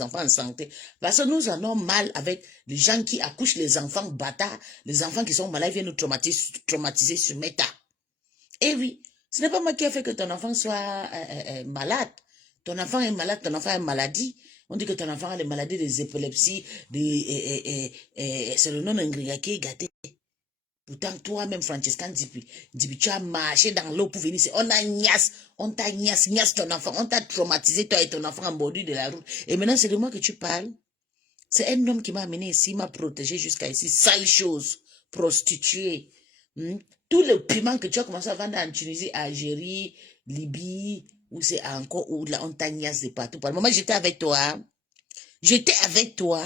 enfants en santé. Parce que nous en avons mal avec les gens qui accouchent les enfants bâtards, les enfants qui sont malades viennent nous traumatiser sur méta. Eh oui, ce n'est pas moi qui ai fait que ton enfant soit malade. Ton enfant est malade, ton enfant a une maladie. On dit que ton enfant a des maladies, des épilepsies, c'est le nom ingrédient qui est gâté. Pourtant, toi-même, Francesca Ndibi, tu as marché dans l'eau pour venir ici. On t'a niasse ton enfant, on t'a traumatisé, toi et ton enfant en bordure de la route. Et maintenant, c'est de moi que tu parles. C'est un homme qui m'a amené ici, m'a protégé jusqu'à ici. Sale chose, prostituée. Tout le piment que tu as commencé à vendre en Tunisie, Algérie, Libye, où c'est encore, où là, on t'a niasse de partout. Par le moment, j'étais avec toi. J'étais avec toi.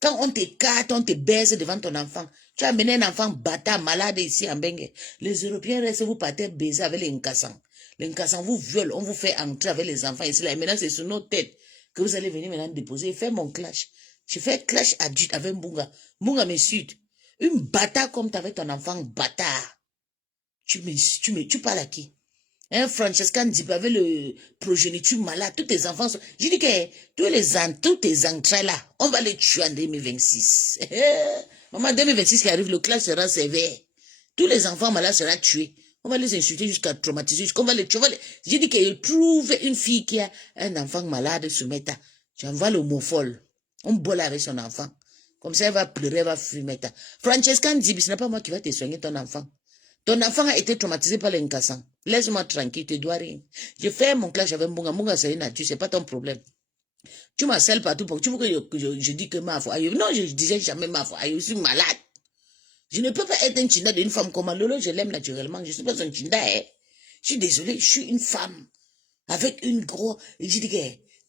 Quand on t'écarte, on te baise devant ton enfant. Tu as amené un enfant bâtard, malade ici en Bengue. Les Européens restent, vous partez baiser avec les Nkassans. Les Nkassans vous violent, on vous fait entrer avec les enfants ici. Là. Et maintenant, c'est sur nos têtes que vous allez venir maintenant déposer. Faire mon clash. Je fais clash adulte avec Mbunga. Mbunga me suit. Une bâtard comme tu avec ton enfant bâtard. Tu parles à qui? Hein, Francesca Ndibi avec le progéniture malade, tous tes enfants sont... Je dis que tous tes entrailles là, on va les tuer en 2026. Maman, 2026 qui arrive, le clash sera sévère. Tous les enfants malades seront tués. On va les insulter jusqu'à traumatiser, jusqu'à les tuer. Je dis que trouve une fille qui a un enfant malade sur méta. J'envoie le mot folle. On boit avec son enfant. Comme ça, elle va pleurer, elle va fumer. Francesca Ndibi, ce n'est pas moi qui va te soigner ton enfant. Ton enfant a été traumatisé par les Nkassans. Laisse-moi tranquille, tu dois rien. Je fais mon clash avec Mbunga. Mbunga, c'est une nature, c'est pas ton problème. Tu m'asselles partout pour tu veux que je dis que ma foi. Non, je disais jamais ma foi. Je suis malade. Je ne peux pas être un chinda d'une femme comme Lolo, je l'aime naturellement. Je ne suis pas un chinda. Je suis désolé, je suis une femme. Avec une grosse, je dis que,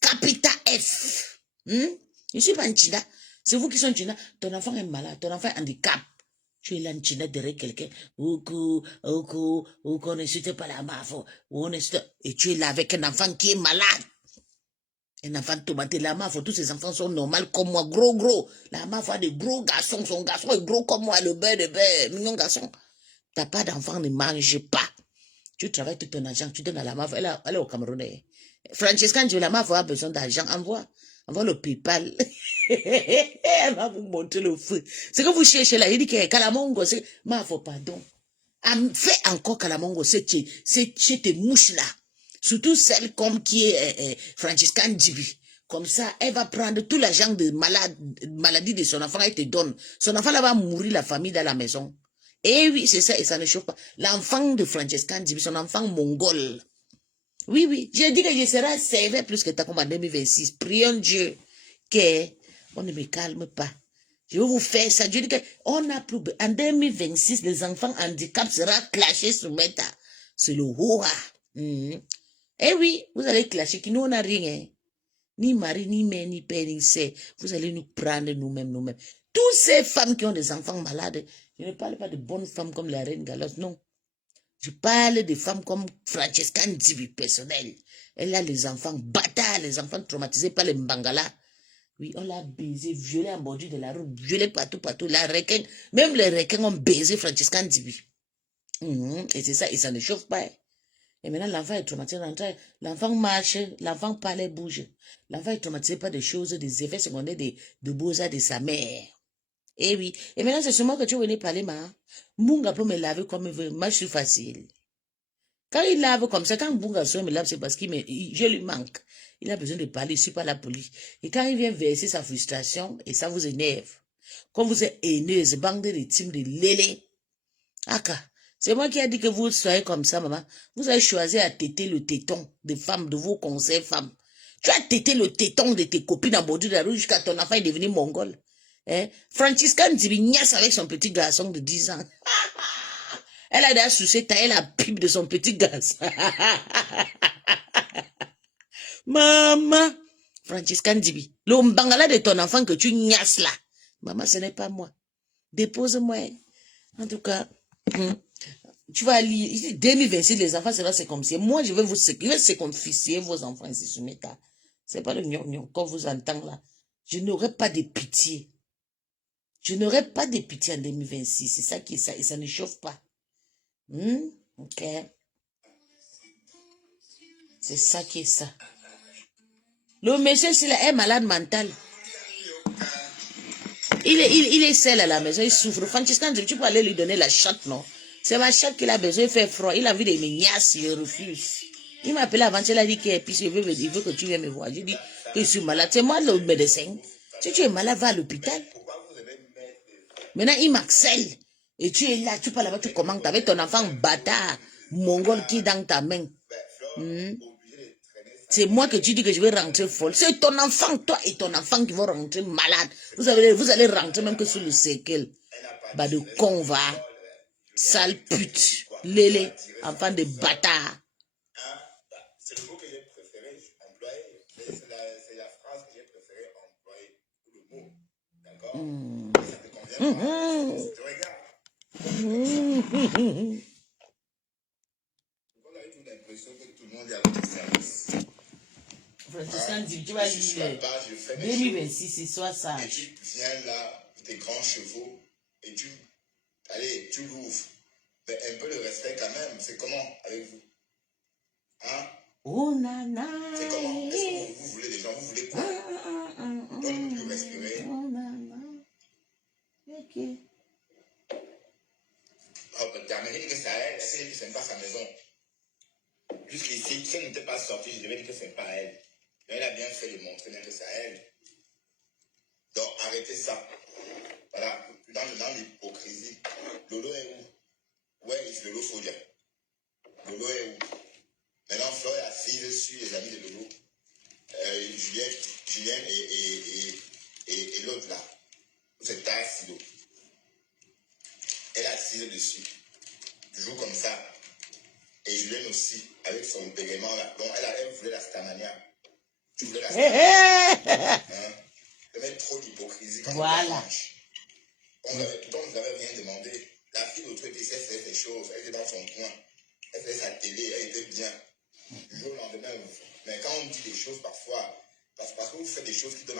capital F. Je ne suis pas un chinda. C'est vous qui sont chinda. Ton enfant est malade, ton enfant est handicap. Tu es là, tu es derrière quelqu'un, ou qu'on n'insulte pas la mafia, et tu es là avec un enfant qui est malade. Un enfant tomaté, la mafia, tous ces enfants sont normaux comme moi, gros. La mafia a des gros garçons, son garçon est gros comme moi, le beurre de beurre, mignon garçon. T'as pas d'enfant, ne mange pas. Tu travailles tout ton argent, tu donnes à la mafia, elle est au Cameroun. Francesca, la mafia a besoin d'argent, envoie le PayPal. Elle va vous montrer le feu. Ce que vous cherchez là, il dit que Kalamongo, c'est, ma faut pardon. Fais encore Kalamongo, c'est chez tes mouches là. Surtout celle comme qui est Francesca Ndibi. Comme ça, elle va prendre tout l'argent de maladie de son enfant, elle te donne. Son enfant là va mourir, la famille dans la maison. Et oui, c'est ça, et ça ne chauffe pas. L'enfant de Francesca Ndibi, son enfant mongol. Oui, j'ai dit que je serai sévère plus que ta comme en 2026. Prions Dieu qu'on ne me calme pas. Je vais vous faire ça. Dieu dit qu'on a plus... En 2026, les enfants handicapés seront clashés sur Meta. C'est le Hora. Eh oui, vous allez clasher, qui nous on n'a rien. Hein. Ni mari, ni mère, ni père, ni sœur. Vous allez nous prendre nous-mêmes. Toutes ces femmes qui ont des enfants malades, je ne parle pas de bonnes femmes comme la reine Galos, non. Je parle de femmes comme Francesca Ndibi, personnelle. Elle a les enfants bâtards, les enfants traumatisés par les Mbangala. Oui, on l'a baisé, violé en bordure de la route, violé partout. La requin, même les requins ont baisé Francesca Ndibi. Et c'est ça, et ça ne chauffe pas. Et maintenant, l'enfant est traumatisé. L'enfant marche, l'enfant parle et bouge. L'enfant est traumatisé par des choses, des effets secondaires de beaux-arts de sa mère. Eh oui. Et maintenant, c'est sur moi que tu venais parler, ma. Munga peut me laver comme il veut. Moi, je suis facile. Quand il lave comme ça, quand Bunga me lave, c'est parce je lui manque. Il a besoin de parler, je ne suis pas là pour lui. Et quand il vient verser sa frustration, et ça vous énerve. Quand vous êtes haineuse, bande de team de lélé. Aka, c'est moi qui ai dit que vous soyez comme ça, maman. Vous avez choisi à téter le téton des femmes, de vos conseils femmes. Tu as tété le téton de tes copines en bordure de la rue jusqu'à ton enfant est devenu mongol. Hein? Francisca Ndibignas avec son petit garçon de 10 ans. Elle a déjà sucé, taillé la pipe de son petit garçon. Maman, Francesca Ndibi, le mbangala de ton enfant que tu niasses là. Maman, ce n'est pas moi. Dépose-moi. En tout cas, tu vas lire. Ici, 2026, les enfants, c'est comme si. Moi, je vais confisquer vos enfants ici sur mes tas. C'est pas le gnon qu'on vous entend là. Je n'aurai pas de pitié. Je n'aurai pas de pitié en 2026. C'est ça qui est ça. Et ça ne chauffe pas. Ok. C'est ça qui est ça. Le monsieur, s'il est malade mental. Il est seul à la maison, il souffre. Francesca, tu peux aller lui donner la chatte, non? C'est ma chatte qu'il a besoin, il fait froid. Il a envie de me niasse, il refuse. Il m'a appelé avant, il a dit qu'il veut que tu viennes me voir. J'ai dit que je suis malade. C'est moi le médecin. Si tu es malade, va à l'hôpital. Maintenant, il m'accèle. Et tu es là, tu parles là-bas, tu commentes avec ton enfant bâtard, mongol qui est dans ta main. C'est moi que tu dis que je vais rentrer folle. C'est ton enfant, toi et ton enfant qui vont rentrer malade. Vous allez rentrer même que sur le séquel. Bah de con va. Sale pute. Lélé. Enfant de bâtard. C'est le mot que j'ai préféré employer. C'est la phrase que j'ai préféré employer. Le mot. D'accord? Ça te convient pas. Tu regardes. Vous avez toute l'impression que tout le monde est à votre service. Francesca, tu vas lire 2026, c'est soit sage. Et tu viens là, tes grands chevaux, et tu l'ouvres. Mais un peu de respect quand même. C'est comment avec vous? Hein? Oh nana. C'est comment? Est-ce que vous voulez des gens? Vous voulez quoi? Donc ne plus respirer. Oh nana. Ok. Terminer que ça aide, est-ce que ce n'est pas sa maison? Jusqu'ici, si elle n'était pas sortie, je devais dire que ce n'est pas elle. Mais elle a bien fait de montrer même que ça aide. Donc arrêtez ça. Voilà, dans l'hypocrisie. Lolo est où? Where is Lolo Fodia? Lolo est où? Maintenant, Fleur est assise sur les amis de Lolo. Julien et l'autre là. C'est Tassido. Elle est assise dessus. Toujours comme ça. Et Julien aussi, avec son bégaiement là. Donc elle voulait la Stamania. Tu voulais la Stamania. Le mettre trop d'hypocrisie quand voilà. On nous avait rien demandé. La fille de l'autre était, elle faisait ses choses. Elle était dans son coin. Elle faisait sa télé. Elle était bien. Du jour au lendemain, mais quand on dit des choses parfois, parce que vous faites des choses qui donnent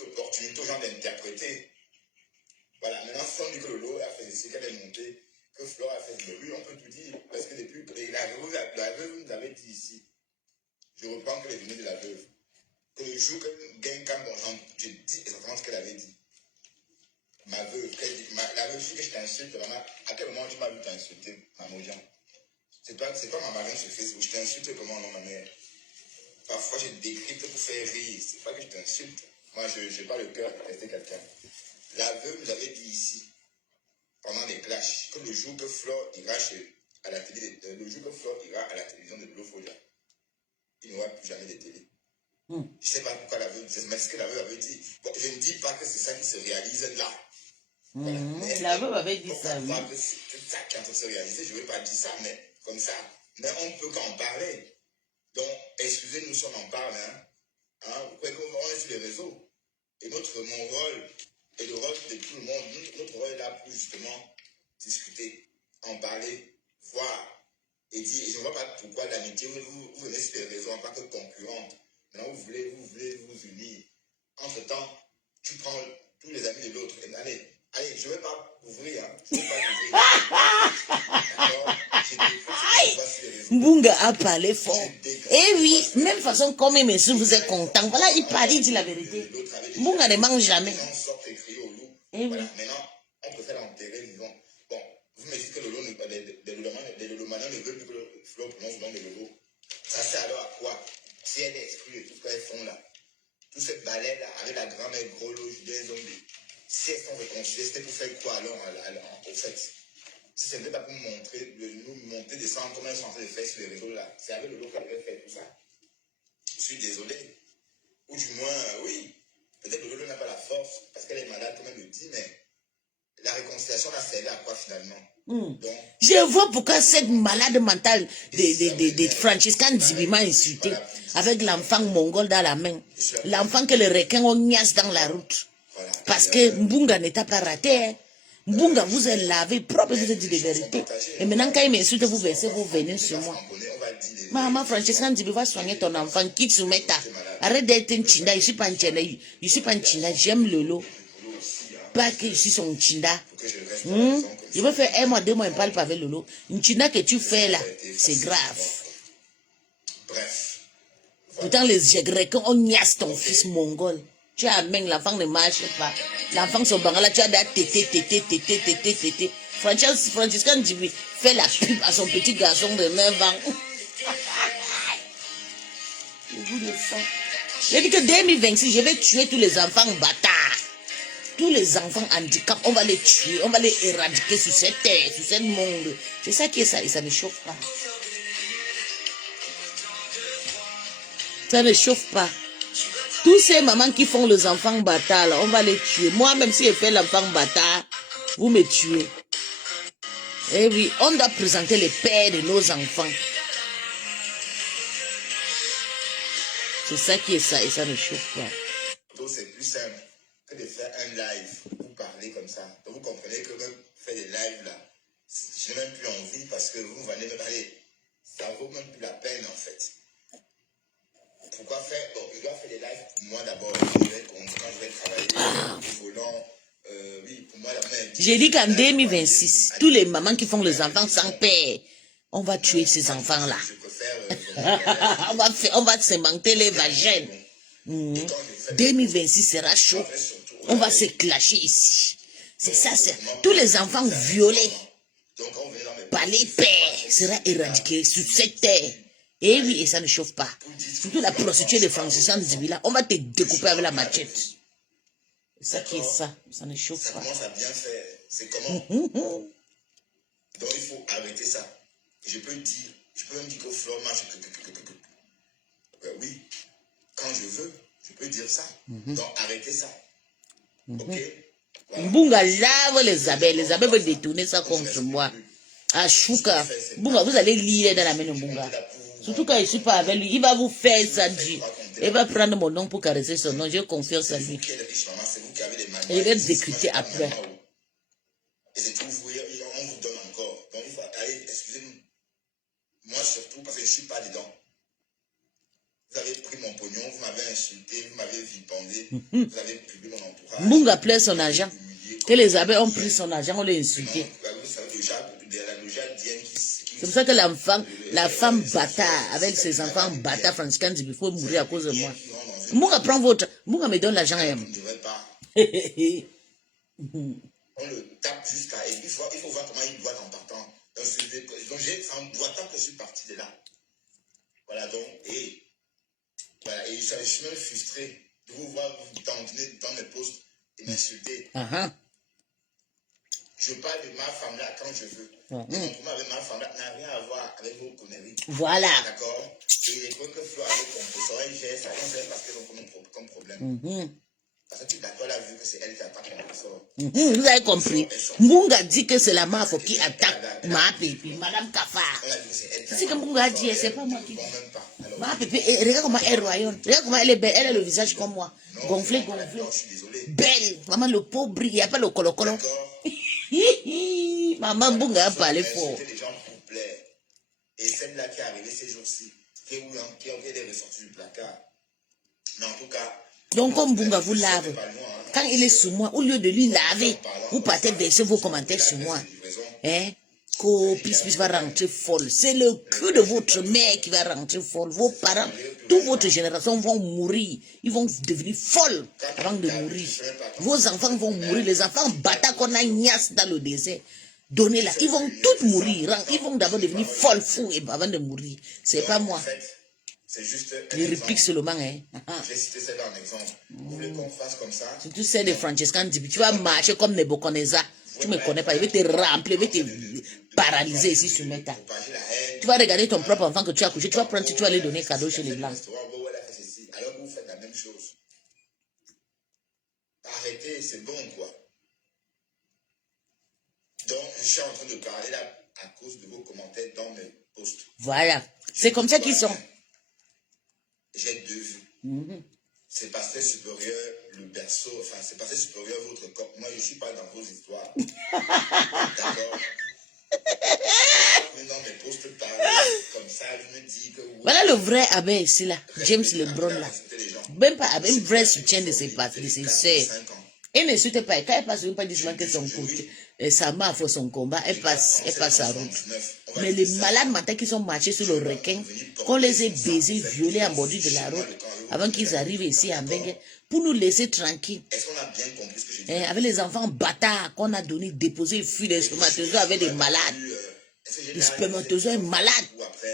l'opportunité aux gens d'interpréter. Voilà, maintenant, si on dit que Lolo a fait ici, qu'elle est montée, que Flore a fait de lui, on peut tout dire. Parce que depuis, la veuve nous avait dit ici, je reprends que les venues de la veuve, que le jour que Genkan Bonjean, je dis exactement ce qu'elle avait dit. Ma veuve, la veuve dit que je t'insulte, maman. À quel moment tu m'as vu t'insulter, maman Jean? C'est pas ma maman sur Facebook, je t'insulte comment, non, ma mère? Parfois, je décrypte pour faire rire, c'est pas que je t'insulte. Moi, je n'ai pas le cœur de tester quelqu'un. La veuve nous avait dit ici, pendant les clashs, que le jour que Flore ira à la télé, le jour que Flore ira à la télévision de Blofolia, il n'y aura plus jamais de télé. Je ne sais pas pourquoi la veuve disait, mais ce que la veuve avait dit, bon, je ne dis pas que c'est ça qui se réalise là. Voilà. La veuve avait dit ça. Oui. C'est ça qui est en train de se réaliser, je ne vais pas dire ça, mais comme ça. Mais on peut qu'en parler. Donc, excusez-nous si on en parle. Vous croyez qu'on est sur les réseaux. Et mon rôle, et le rôle de tout le monde, notre rôle est là pour justement discuter, en parler, voir et dire. Et je ne vois pas pourquoi l'amitié, vous venez sur les réseaux en tant que concurrente. Maintenant, vous voulez vous unir. Entre-temps, tu prends tous les amis de l'autre. Allez, je ne vais pas ouvrir. Je ne vais pas ouvrir. D'accord? Mbunga a parlé fort. Eh oui, même façon comme il me suit, vous êtes content. Voilà, il parle, il dit la vérité. Mbunga ne mange jamais. Eh oui. Voilà, maintenant, on préfère l'enterrer vivant. Bon, vous me dites que les Lolomanans ne veulent plus que le flot prononce le nom de Lolo. Ça sert alors à quoi? Si elle est exclue de tout ce qu'elles font là, tout ce balai là, avec la grand-mère Grolo, Julien Zombie, si elles sont réconciliées, c'était pour faire quoi alors au fait? Si ce n'était pas pour nous monter, descendre comme elles sont en train de faire sur les réseaux là, c'est avec Lolo qu'elle avait fait tout ça. Je suis désolé. Ou du moins, oui, peut-être que Lolo n'a pas la force, parce qu'elle est malade, comme elle le dit, mais la réconciliation a servi à quoi finalement? Donc, je vois pourquoi cette malade mentale de Francesca Nzibi m'a insulté avec l'enfant mongol dans la main. L'enfant que les requins ont niasse dans la route. voilà. Parce que Mbunga n'est pas raté. Hein. Mbunga vous est lavé propre, vous êtes dit des vérités. Et maintenant, quand il m'insulte, vous versez vos venins sur moi. Maman, Francesca Nzibi va soigner ton enfant. Quitte Soumeta. Arrête d'être un chinda. Je suis pas un chinda. Je suis pas un chinda. J'aime Lolo. Pas que je suis son chinda. que je reste à la maison comme Je ça. veux faire 1 mois, 2 mois, il ne parle pas avec Lolo. Une china que tu fais là, Ça a été c'est facile. grave. Donc, bref. Pourtant, les Grecs, on niasse ton fils mongol. Tu amènes l'enfant ne marche pas. L'enfant son bangala, tu as tété. Franciscan Djibi fait la pub à son petit garçon de 9 ans. Le goût de sang. J'ai dit que 2026, je vais tuer tous les enfants bâtards. Tous les enfants handicapés, on va les tuer, on va les éradiquer sur cette terre, sur ce monde. C'est ça qui est ça, et ça ne chauffe pas. Ça ne chauffe pas. Tous ces mamans qui font les enfants bâtards, là, on va les tuer. Moi-même, si je fais l'enfant bâtard, vous me tuez. Eh oui, on doit présenter les pères de nos enfants. C'est ça qui est ça, et ça ne chauffe pas. Donc, c'est plus simple que de faire un live pour parler comme ça. Donc, vous comprenez que même faire des lives là, je n'ai même plus envie parce que vous allez me parler. Ça vaut même plus la peine en fait. Pourquoi faire? Bon, je dois faire des lives pour moi d'abord. Quand je vais travailler au volant, oui, pour moi la main. J'ai dit qu'en 2026, tous les mamans qui font les enfants sans père, on va tuer ces enfants-là. Je préfère. On va cimenter les vagins. 2026 sera chaud. On va se clasher ici. C'est ça, c'est. Tous les enfants violés par les pères seront éradiqués sur cette terre. Et oui, et ça ne chauffe pas. Surtout la prostituée de Franciscan Djibi, on va te découper avec la machette. C'est ça qui est ça. Ça ne chauffe Ça pas. commence à bien faire. C'est comment? Donc il faut arrêter ça. Je peux même dire qu'au fleur marche. Oui, quand je veux, je peux dire ça. Donc arrêtez ça. Ok? Voilà. Mbunga lave les abeilles. Les abeilles veulent détourner ça contre moi. Ah, Chouka. Mbunga, vous allez lire dans la main de Mbunga. Surtout quand je ne suis pas avec lui, il va vous faire ça. Il va prendre mon nom pour caresser son nom. J'ai confiance en lui. Et il va décrypter après. Et c'est tout, on vous donne encore. Donc il faut aller, excusez-nous. Moi surtout, parce que je ne suis pas dedans. Vous avez pris mon pognon, vous m'avez insulté, vous m'avez vilipendé, vous avez publié mon entourage. Mbunga plaît son argent. Que les abeilles ont pris son argent, on l'a insulté. C'est pour ça que la femme bâtard, avec ses enfants bâtards, Franciscan Djibi, il faut mourir à cause de moi. Mbunga prend votre. Mbunga me donne l'argent. On le tape jusqu'à. Et puis il faut voir comment il boite en partant. Donc c'est en boitant que je suis parti de là. Voilà donc. Et je suis même frustré de vous voir vous tendiner dans mes postes et m'insulter. Je parle de ma femme là quand je veux. Et mon problème avec ma femme là n'a rien à voir avec vos conneries. Voilà. D'accord? Et les trucs que Flo avait compris, ça aurait géré ça, on sait parce qu'ils ont comme problème. Parce que d'accord, elle a vu que c'est elle qui attaque mon sort. Vous avez compris. Mbunga dit que c'est la Mafo qui attaque ma pépi, Madame Kafar. C'est que Mbunga dit, c'est pas moi qui dis. Ma pépi, regarde comment elle royonne. Regarde comment elle est belle. Elle a le visage comme moi. Gonflé. Belle. Maman, le pauvre brille. Il n'y a pas le colo-colo. Maman Mbunga a parlé fort. Et celle-là qui est arrivée ces jours-ci, qui est ressortie du placard. Mais en tout cas, donc comme Mbunga vous lave, quand il est sur moi, au lieu de lui laver, vous partez verser vos commentaires sur moi. Hein? Pis va rentrer folle. C'est le cul de votre mère qui va rentrer folle. Vos parents, toute votre génération vont mourir. Ils vont devenir folles avant de mourir. Vos enfants vont mourir. Les enfants bâtards qu'on a niasse dans le désert. Donnez-la. Ils vont tous mourir. Ils vont d'abord devenir folles, fous avant de mourir. C'est pas moi. C'est juste. Les répliques seulement, hein. J'ai cité ça dans l'exemple. Vous voulez qu'on fasse comme ça? Surtout celle de Franciscan Djibi. Tu vas marcher comme Nebuchadnezzar. Tu ne me connais pas. Je vais te remplir, je vais te paralyser ici sur Meta. Tu vas regarder ton propre enfant que tu as couché. Tu vas prendre, tu vas aller donner cadeau chez les Blancs. Alors que vous faites la même chose. Arrêtez, c'est bon, quoi. Donc, je suis en train de parler là à cause de vos commentaires dans mes posts. Voilà. C'est comme ça qu'ils sont. J'ai deux vues. C'est pasteur supérieur, le berceau, enfin, c'est pasteur supérieur, votre corps. Moi, je ne suis pas dans vos histoires. D'accord? Dans mes posts comme ça, je me dis que. Voilà le vrai abbé ici, là. James Lebron, là. Même pas abbé, un vrai soutien de ses sœurs. Et ne souhaitez pas, quand elle passe, ne pas dire que son côté. Et sa mère fait son combat, elle passe sa route. 79, on va Mais dire les ça. malades mentaux qui sont marchés sur le requin, qu'on les ait baisés, violés en bordure de la route, avant qu'ils arrivent ici à Bengue, pour nous laisser tranquilles. Est-ce qu'on a bien compris ce que je dis? Avec les enfants bâtards qu'on a donnés, déposés, fuient des spermatozoïdes avec des malades. Des spermatozoïdes malades.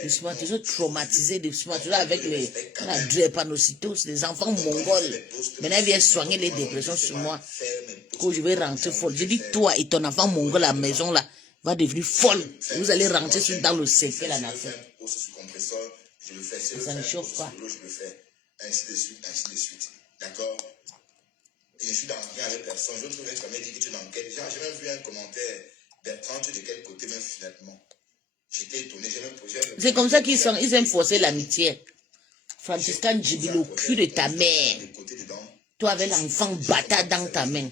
Des spermatozoïdes traumatisés, des spermatozoïdes avec la drépanocytose, des enfants mongols. Maintenant, ils viennent soigner les dépressions sur moi. Quand je vais rentrer folle. Je dis, toi et ton enfant mongol à la maison là, va devenir folle. Vous allez rentrer dans le cercle en Afrique. Ça ne chauffe pas. Je le fais, ainsi de suite, ainsi de suite. D'accord? Et je suis dans rien avec personne. Je trouve que dit que tu es dans quel genre. J'ai même vu un commentaire. Bertrand, tu es de quel côté même finalement? J'étais étonné. J'ai même posé. C'est comme ça ils aiment forcer l'amitié. Franciscan Djibi, le cul de ta mère. Toi avec l'enfant bâtard dans ta main.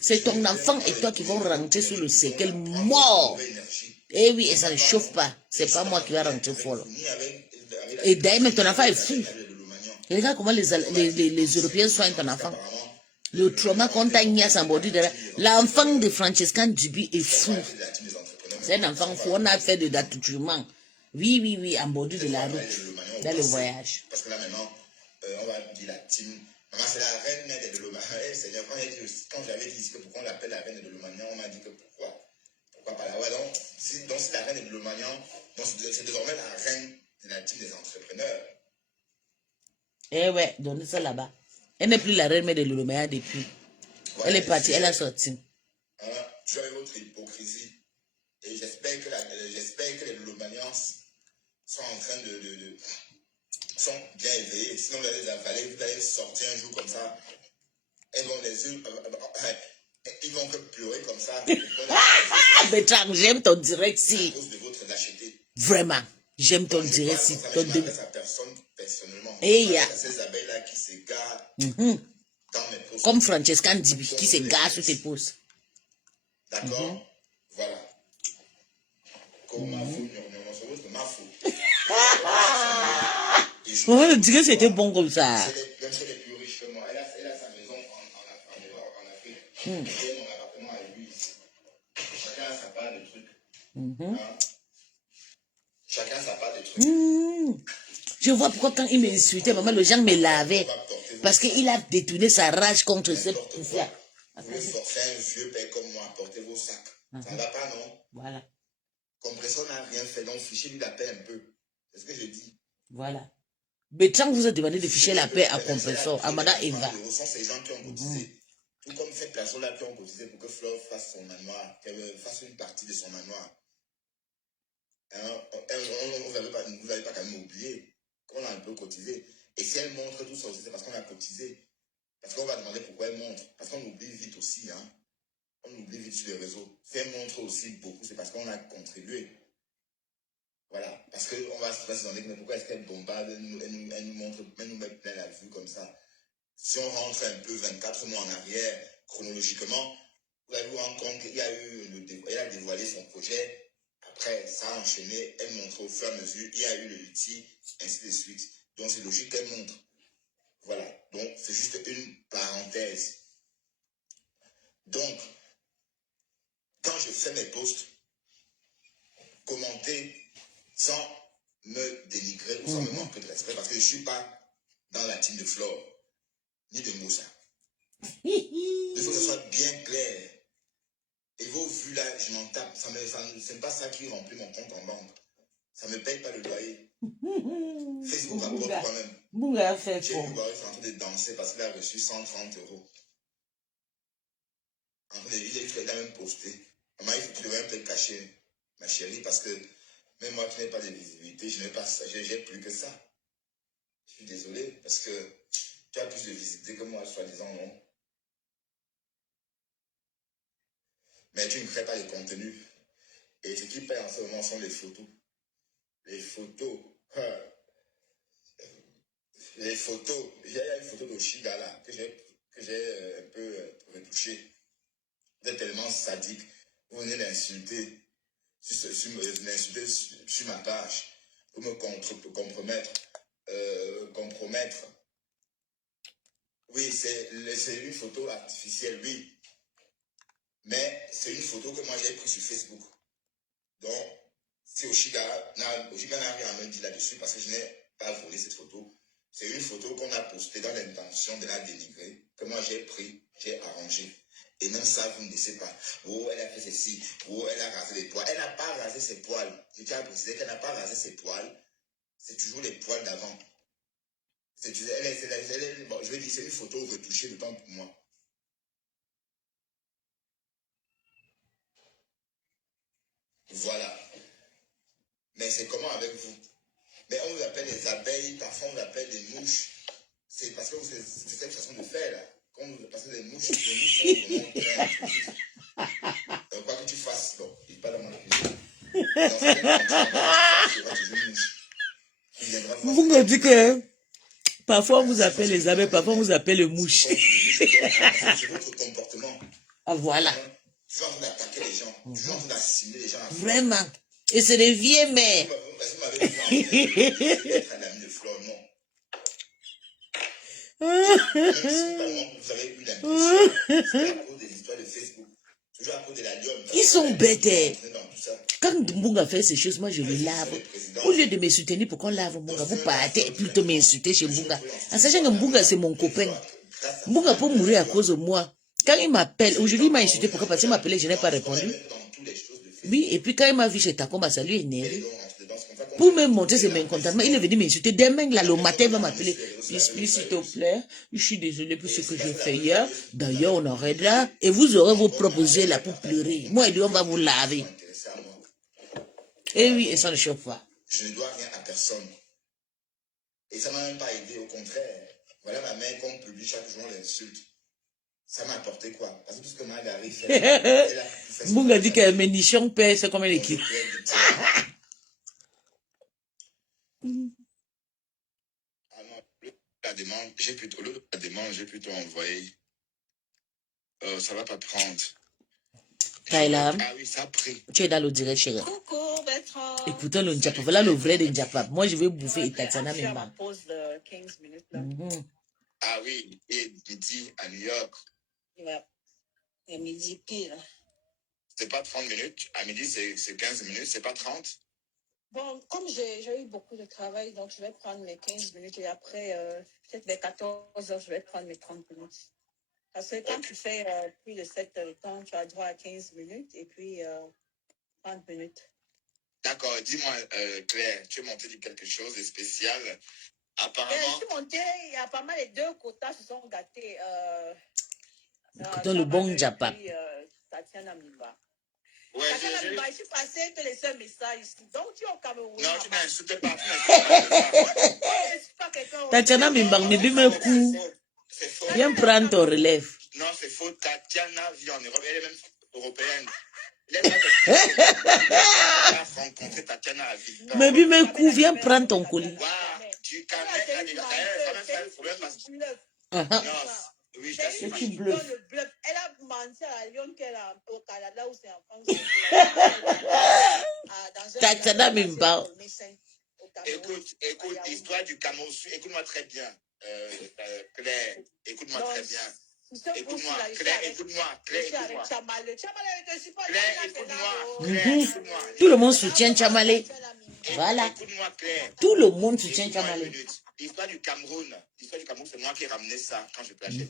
C'est ton enfant et toi qui vont rentrer sur le cercle mort. Eh oui, et ça ne chauffe pas. C'est pas moi qui vais rentrer folle. Et d'ailleurs, ton enfant est fou. Et regarde comment les Européens soignent ton enfant. Le trauma qu'on t'a mis à bordure de la... L'enfant de Franciscan Djibi est fou. C'est un enfant fou. On a fait de l'attouchement. Oui, en bordure de la route. Dans le voyage. Parce que là maintenant, on va dire la team. Maman, c'est la reine de Lomania. Seigneur, quand j'avais dit que pourquoi on l'appelle la reine de Lomania, on m'a dit que pourquoi? Pourquoi pas là? Ouais, donc c'est la reine de Lomania. Donc c'est désormais la reine de la team des entrepreneurs. Eh ouais, donnez ça là-bas. Elle n'est plus la reine de Lomania depuis. Ouais, elle est partie, elle a sorti. Tu as votre hypocrisie. Et j'espère que les Lomanians sont en train sont bien éveillés. Sinon, vous allez les avaler, vous allez sortir un jour comme ça. Elles vont les yeux. Ils vont que pleurer comme ça. Bertrand, j'aime ton direct si. À cause de votre lâcheté. Vraiment, j'aime ton direct si. Je m'adresse à personne personnellement. Et il y a. Ces abeilles-là qui s'égarent dans mes postes. Comme Francesca Ndibi qui s'égare sur tes postes. D'accord? Voilà. Comme ma fou, ma fou. Ouais, le direct c'était bon comme ça. Même si elle est plus riche que moi, elle a sa maison en Afrique. Et mon appartement à lui ici. Chacun a sa part de trucs. Chacun a sa part de trucs. Je vois pourquoi quand il m'insultait, maman, le gens me lavait. Parce qu'il a détourné sa rage contre cette pouvoir. Vous voulez forcer un vieux père comme moi à porter vos sacs. Ça ne va pas, non? Voilà. Compressor n'a rien fait, donc fichez-lui la paix un peu. C'est ce que je dis. Voilà. Bertrand vous a demandé de ficher la paix à Compressor, à Madame Eva. Ce sont ces gens qui ont cotisé. Tout comme cette personne-là qui ont cotisé pour que Fleur fasse son manoir, qu'elle fasse une partie de son manoir. Vous n'avez pas quand même oublié qu'on a un peu cotisé. Et si elle montre tout ça aussi, c'est parce qu'on a cotisé. Parce qu'on va demander pourquoi elle montre. Parce qu'on oublie vite aussi. On oublie vite sur les réseaux. Si elle montre aussi beaucoup, c'est parce qu'on a contribué. Voilà. Parce qu'on va se demander, mais pourquoi est-ce qu'elle bombarde, elle nous montre, elle nous met plein la vue comme ça. Si on rentre un peu 24 mois en arrière, chronologiquement, vous allez vous rendre compte qu'il y a eu, elle a dévoilé son projet. Après, ça a enchaîné, elle montre au fur et à mesure, il y a eu le luthier, ainsi de suite. Donc, c'est logique qu'elle montre. Voilà. Donc, c'est juste une parenthèse. Donc, quand je fais mes posts, commentez sans me dénigrer ou sans me manquer de respect, parce que je ne suis pas dans la team de Flore, ni de Moussa. Il faut que ce soit bien clair. Et vos vues là, je m'en tape. C'est pas ça qui remplit mon compte en banque. Ça ne me paye pas le loyer. Facebook rapporte quand même. J'ai vu Boris en train de danser parce qu'il a reçu 130 €. Il a même posté. Maman, il faut que tu devrais un peu cacher, ma chérie, parce que même moi qui n'ai pas de visibilité, je n'ai pas ça, j'ai plus que ça. Je suis désolé, parce que tu as plus de visibilité que moi, soi-disant, non? Mais tu ne crées pas de contenu. Et ce qui paye en ce moment sont les photos. Les photos. Les photos. Il y a une photo d'Oshiga là, que j'ai un peu retouchée. Vous êtes tellement sadique. Vous venez d'insulter. L'insulter sur ma page. Pour me compromettre. Compromettre. Oui, c'est une photo artificielle, oui. Mais c'est une photo que moi j'ai prise sur Facebook. Donc, c'est Oshiga n'a rien à me dire là-dessus parce que je n'ai pas volé cette photo. C'est une photo qu'on a postée dans l'intention de la dénigrer, que moi j'ai pris, j'ai arrangé. Et même ça, vous ne laissez pas. Oh, elle a fait ceci. Oh, elle a rasé les poils. Elle n'a pas rasé ses poils. Je tiens à préciser qu'elle n'a pas rasé ses poils. C'est toujours les poils d'avant. Bon, je vais dire, c'est une photo retouchée de temps pour moi. Voilà. Mais c'est comment avec vous? Mais on vous appelle les abeilles, parfois on vous appelle les mouches. C'est parce que c'est cette façon de faire là. Parce que les mouches sont vraiment très intrusifs. Quoi que tu fasses, bon, il n'est pas dans mon cuisine. Dans certaines conditions, tu auras toujours une mouche. Il viendra voir. Vous me dites que parfois on vous appelle les abeilles, parfois on vous appelle les mouches. C'est votre comportement. Ah voilà. Toujours en train d'attaquer les gens, toujours en train d'assimiler les gens à Flore. Vraiment. Et c'est des vieux mères. Vous m'avez dit d'être un ami de Flore, non. Même si vous avez eu l'impression, c'est à cause des histoires de Facebook. Toujours à cause de la lionne. Ils sont bêtes. Dans tout ça. Quand Mbunga fait ces choses, moi je le lave. Au lieu de me soutenir pour qu'on lave Mbunga, vous partez et plutôt m'insulter chez Mbunga. En sachant que Mbunga c'est mon copain. Mbunga peut mourir à cause de moi. Quand il m'appelle, aujourd'hui il m'a insulté pourquoi? Parce qu'il m'a appelé, je n'ai pas répondu. Oui, et puis quand il m'a vu chez Takoma, ça lui est énervé. Pour me montrer ses mécontentements, il est venu m'insulter. Demain, là, le matin, il va m'appeler. Puis, s'il te plaît, je suis désolé pour ce que j'ai fait hier. D'ailleurs, on arrête là. Et vous aurez vos proposés là pour pleurer. Moi et lui, on va vous laver. Et oui, et ça ne chauffe pas. Je ne dois rien à personne. Et ça ne m'a même pas aidé, au contraire. Voilà ma mère qu'on publie chaque jour, on l'insulte. Ça m'a apporté quoi? Parce que tout ce que Marguerite fait. Mbunga dit que mes nichons paient, c'est comme elle écrit. Ah non, la demande, j'ai plutôt envoyé. Ça va pas prendre. Kayla, Ah oui, ça a pris. tu es dans le direct, chérie. Coucou, Bertrand. Écoutons le Ndjapa. Voilà le vrai de Ndjapa. Moi, je vais bouffer et Tatiana Je vais faire ma même. pause de 15 minutes là. Ah oui, et midi à New York. Ouais. Et midi pile. C'est pas 30 minutes. À midi, c'est 15 minutes. C'est pas 30. Bon, comme j'ai eu beaucoup de travail, donc je vais prendre mes 15 minutes et après, peut-être vers 14 heures, je vais prendre mes 30 minutes. Parce que quand tu fais plus de 7 heures de temps, tu as droit à 15 minutes et puis 30 minutes. D'accord, dis-moi, Claire, tu es montée de quelque chose de spécial. Apparemment. Je suis montée, il y a pas mal, les deux quotas se sont gâtés. Écoutons le bon Ndjapa. Tatiana Mimba. Ouais, Tatiana Mimba, je suis passée que les seuls messages ici. Donc tu es au Cameroun. Non, tu n'insultes pas. Tatiana Mimba, ne dis me coup. C'est faux. Viens prendre ton relève. Non, c'est faux. Tatiana vit en Europe. Elle est même européenne. Elle a rencontré Tatiana à Victor. Mais dis me coup, viens prendre ton colis. Du Cameroun, ça m'a fait un problème parce que. Non, oui, je c'est t'assure. une bluff. Elle a menti à la Lyon qu'elle a au Canada ou c'est en France. Tatiana Mimba. Écoute, l'histoire du Cameroun, écoute-moi très bien. Claire, écoute-moi très bien. Écoute-moi, Claire, écoute-moi. Claire, écoute-moi. Tout le monde soutient Tchamalé. Voilà. Écoute-moi, Claire. Tout le monde soutient Tchamalé. L'histoire du Cameroun, c'est moi qui ai ramené ça quand je plâchais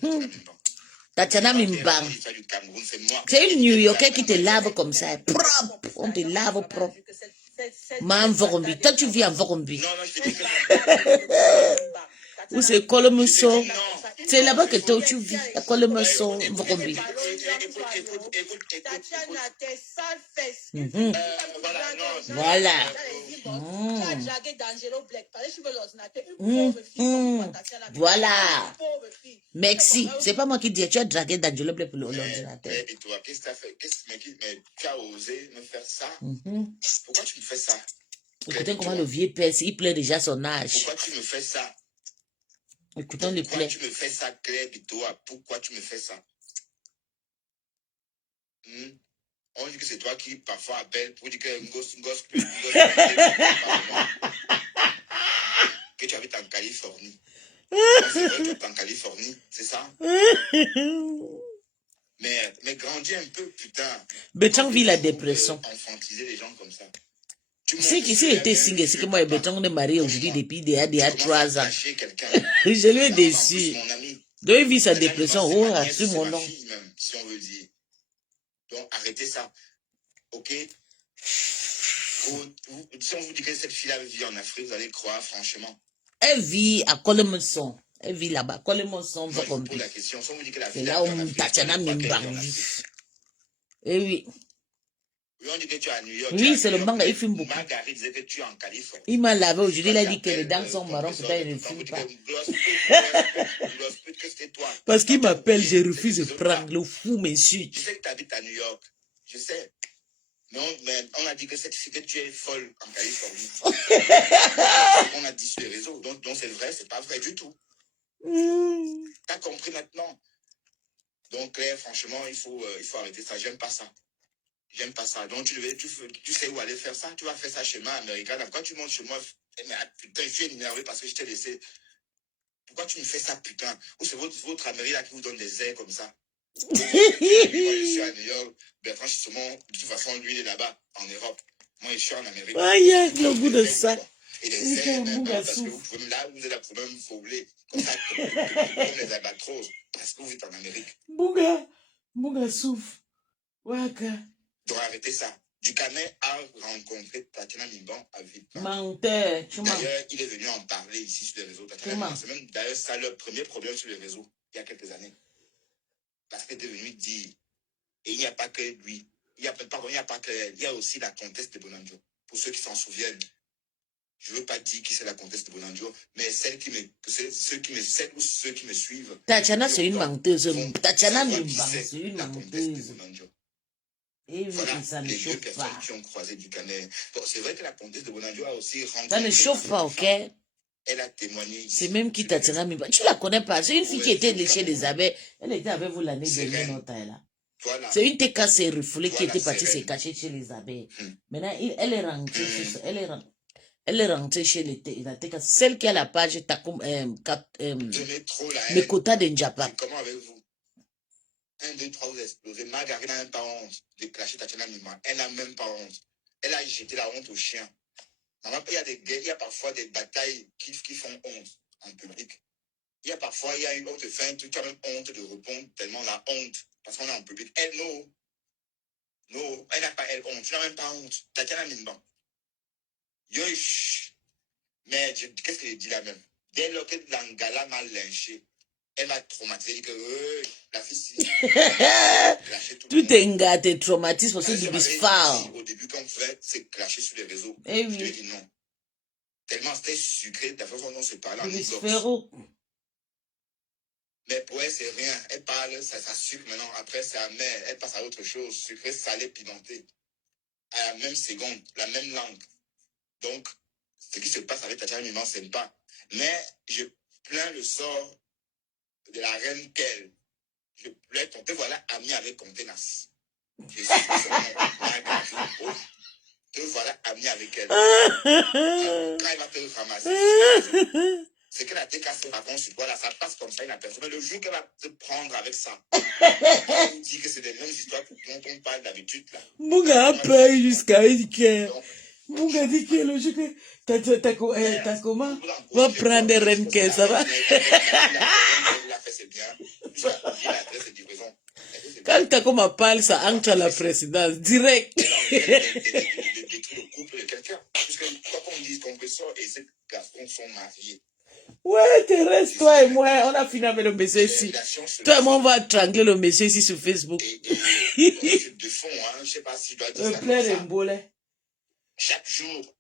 Tatiana Mimba. L'histoire du Cameroun, c'est moi. C'est une New Yorkaise qui te lave comme ça. Propre. On te lave propre. Mais en Vorombi. Toi, tu vis en Vorombi. Non, je te dis que Ou c'est Colomeso. C'est là-bas que toi, tu vis. À Colomeso, Vorombi. Tatiana, tes sales fesses. Voilà. Tu as dragué d'Angelo Black. Je veux l'ordinateur. Une pauvre fille. Voilà. Merci. C'est pas moi qui dis. Tu as dragué d'Angelo Black pour l'ordinateur. Et toi, qu'est-ce que tu as fait? Mais tu as osé me faire ça? Pourquoi tu me fais ça? Écoutez comment le vieux père, il plaît déjà son âge. Pourquoi tu me fais ça? Écoutons le Pourquoi plaît. tu me fais ça, Claire Bitoa? Pourquoi tu me fais ça? On dit que c'est toi qui parfois appelle pour dire que que tu habites en Californie. C'est vrai que tu habites en Californie, c'est ça? Mais grandis un peu, putain. Béton vit la dépression. Enfantiser les gens comme ça. C'est qui s'il était single, c'est que moi et Béton on est mariés aujourd'hui depuis déjà 3 ans. Je lui ai déçu. Donc il vit sa dépression. Oh, sur mon nom. Si on veut dire. Donc arrêtez ça. Ok? Si on vous dit que cette fille-là vit en Afrique, vous allez croire franchement. Elle vit à Colemonson. Elle vit là-bas. Colemonson, moi, je vous pose la question. Si on vous dit que la c'est fille là où vit en Afrique, Tatiana Mimban vit. Eh oui. Oui, on dit que tu es à New York. Oui, c'est le manga, il filme beaucoup. Marguerite disait que tu es en Californie. Il m'a lavé aujourd'hui, il a dit que les dents sont marron, pourtant il ne filme pas. Parce qu'il m'appelle, je refuse de prendre, le fou m'insulte. Je sais que tu habites à New York. Je sais. Non, mais on a dit que cette fille que tu es folle en Californie. On a dit sur les réseaux. Donc c'est vrai, c'est pas vrai du tout. T'as compris maintenant. Donc Claire, franchement, il faut arrêter ça. J'aime pas ça. J'aime pas ça. Donc tu sais où aller faire ça. Tu vas faire ça chez moi, américain. Quand tu montes chez moi, mais putain, je suis énervé parce que je t'ai laissé. Pourquoi tu me fais ça, putain? Ou c'est votre Amérique là qui vous donne des airs comme ça? Moi, je suis à New York. Bertrand, justement, de toute façon, lui, il est là-bas, en Europe. Moi, je suis en Amérique. Ah, il y a le goût de ça. Et les airs, même, parce que vous pouvez, là, vous êtes là pour même faubler. Comme ça, comme les albatros. Parce que vous êtes en Amérique. Bouga souffle. Waka. Donc, arrêtez ça. Ducanet a rencontré Tatiana Mimban à Villepin. Menteur, D'ailleurs, il est venu en parler ici sur les réseaux. C'est même d'ailleurs ça le premier problème sur les réseaux, il y a quelques années. Parce qu'il est venu dire, et il n'y a pas que lui, il y a aussi la comtesse de Bonanjo. Pour ceux qui s'en souviennent, je ne veux pas dire qui c'est la comtesse de Bonanjo, mais ceux qui me suivent. Tatiana, c'est une menteuse. Tatiana Mimban, c'est une menteuse. Et voilà, ça ne les deux chauffe personnes pas. qui ont croisé Ducanet. Bon, c'est vrai que la comtesse de Bonanjo a aussi rencontré... Ça ne chauffe pas, ok? Elle a témoigné. C'est même qui Tatiana Mimban. Tu la connais pas. C'est une fille qui était chez les abeilles. Elle était avec vous l'année dernière, notre là. Voilà. C'est une TKC refoulée qui était partie se cacher chez les abeilles. Maintenant, elle est rentrée elle est rentrée chez la TKC. Celle qui a la page le quota de Njapa. Comment avec vous? 1, 2, 3, vous explosez. Marguerite n'a même pas honte de clasher Tatiana Mimban. Elle n'a même pas honte. Elle a jeté la honte au chien. Il y a parfois des batailles qui font honte en public. Il y a parfois, on te fait un truc, tu as même honte de répondre tellement la honte. Parce qu'on est en public. Elle, non, elle n'a pas honte. Tu n'as même pas honte. Tatiana Mimban. Mais qu'est-ce qu'elle dit là même? Dès lors que l'Angala m'a lynché, elle m'a traumatisé. Elle dit que la fille, si. Tout est gâté, traumatisme parce que du bisphare. Au début, quand on fait, c'est clasher sur les réseaux. Eh je oui. lui ai dit non. Tellement c'était sucré, de la façon dont on se parlait en inbox. Mais pour elle, c'est rien. Elle parle, ça sucre maintenant. Après, c'est amer. Elle passe à autre chose. Sucré, salé, pimenté. À la même seconde, la même langue. Donc, ce qui se passe avec Tatiana Mimban, c'est pas. Mais je plains le sort de la reine qu'elle. Je plains Comté, voilà, ami avec Comté Nassi. Je suis son nom. Te voilà ami avec elle. Quand elle va te ramasser, c'est que la TKC par contre sur toi, là, ça passe comme ça, inaperçu. Mais le jour qu'elle va te prendre avec ça, elle vous dit que c'est des mêmes histoires dont on parle d'habitude, là. Mouga a peur jusqu'à Ike. Mouga dit que le jour que t'as comment va prendre des Renke, ça va? Quand t'as comme parle, ça entre à la présidence, direct. Le couple de quelqu'un. Puisque quoi qu'on dise qu'on veut ça, et ces garçons sont mariés. Ouais, Thérèse, toi et moi, on a fini avec le monsieur ici. Toi et moi, on va trangler le monsieur ici sur Facebook. De fond, hein, je ne sais pas si je dois dire ça. Plein de bolets. Chaque jour.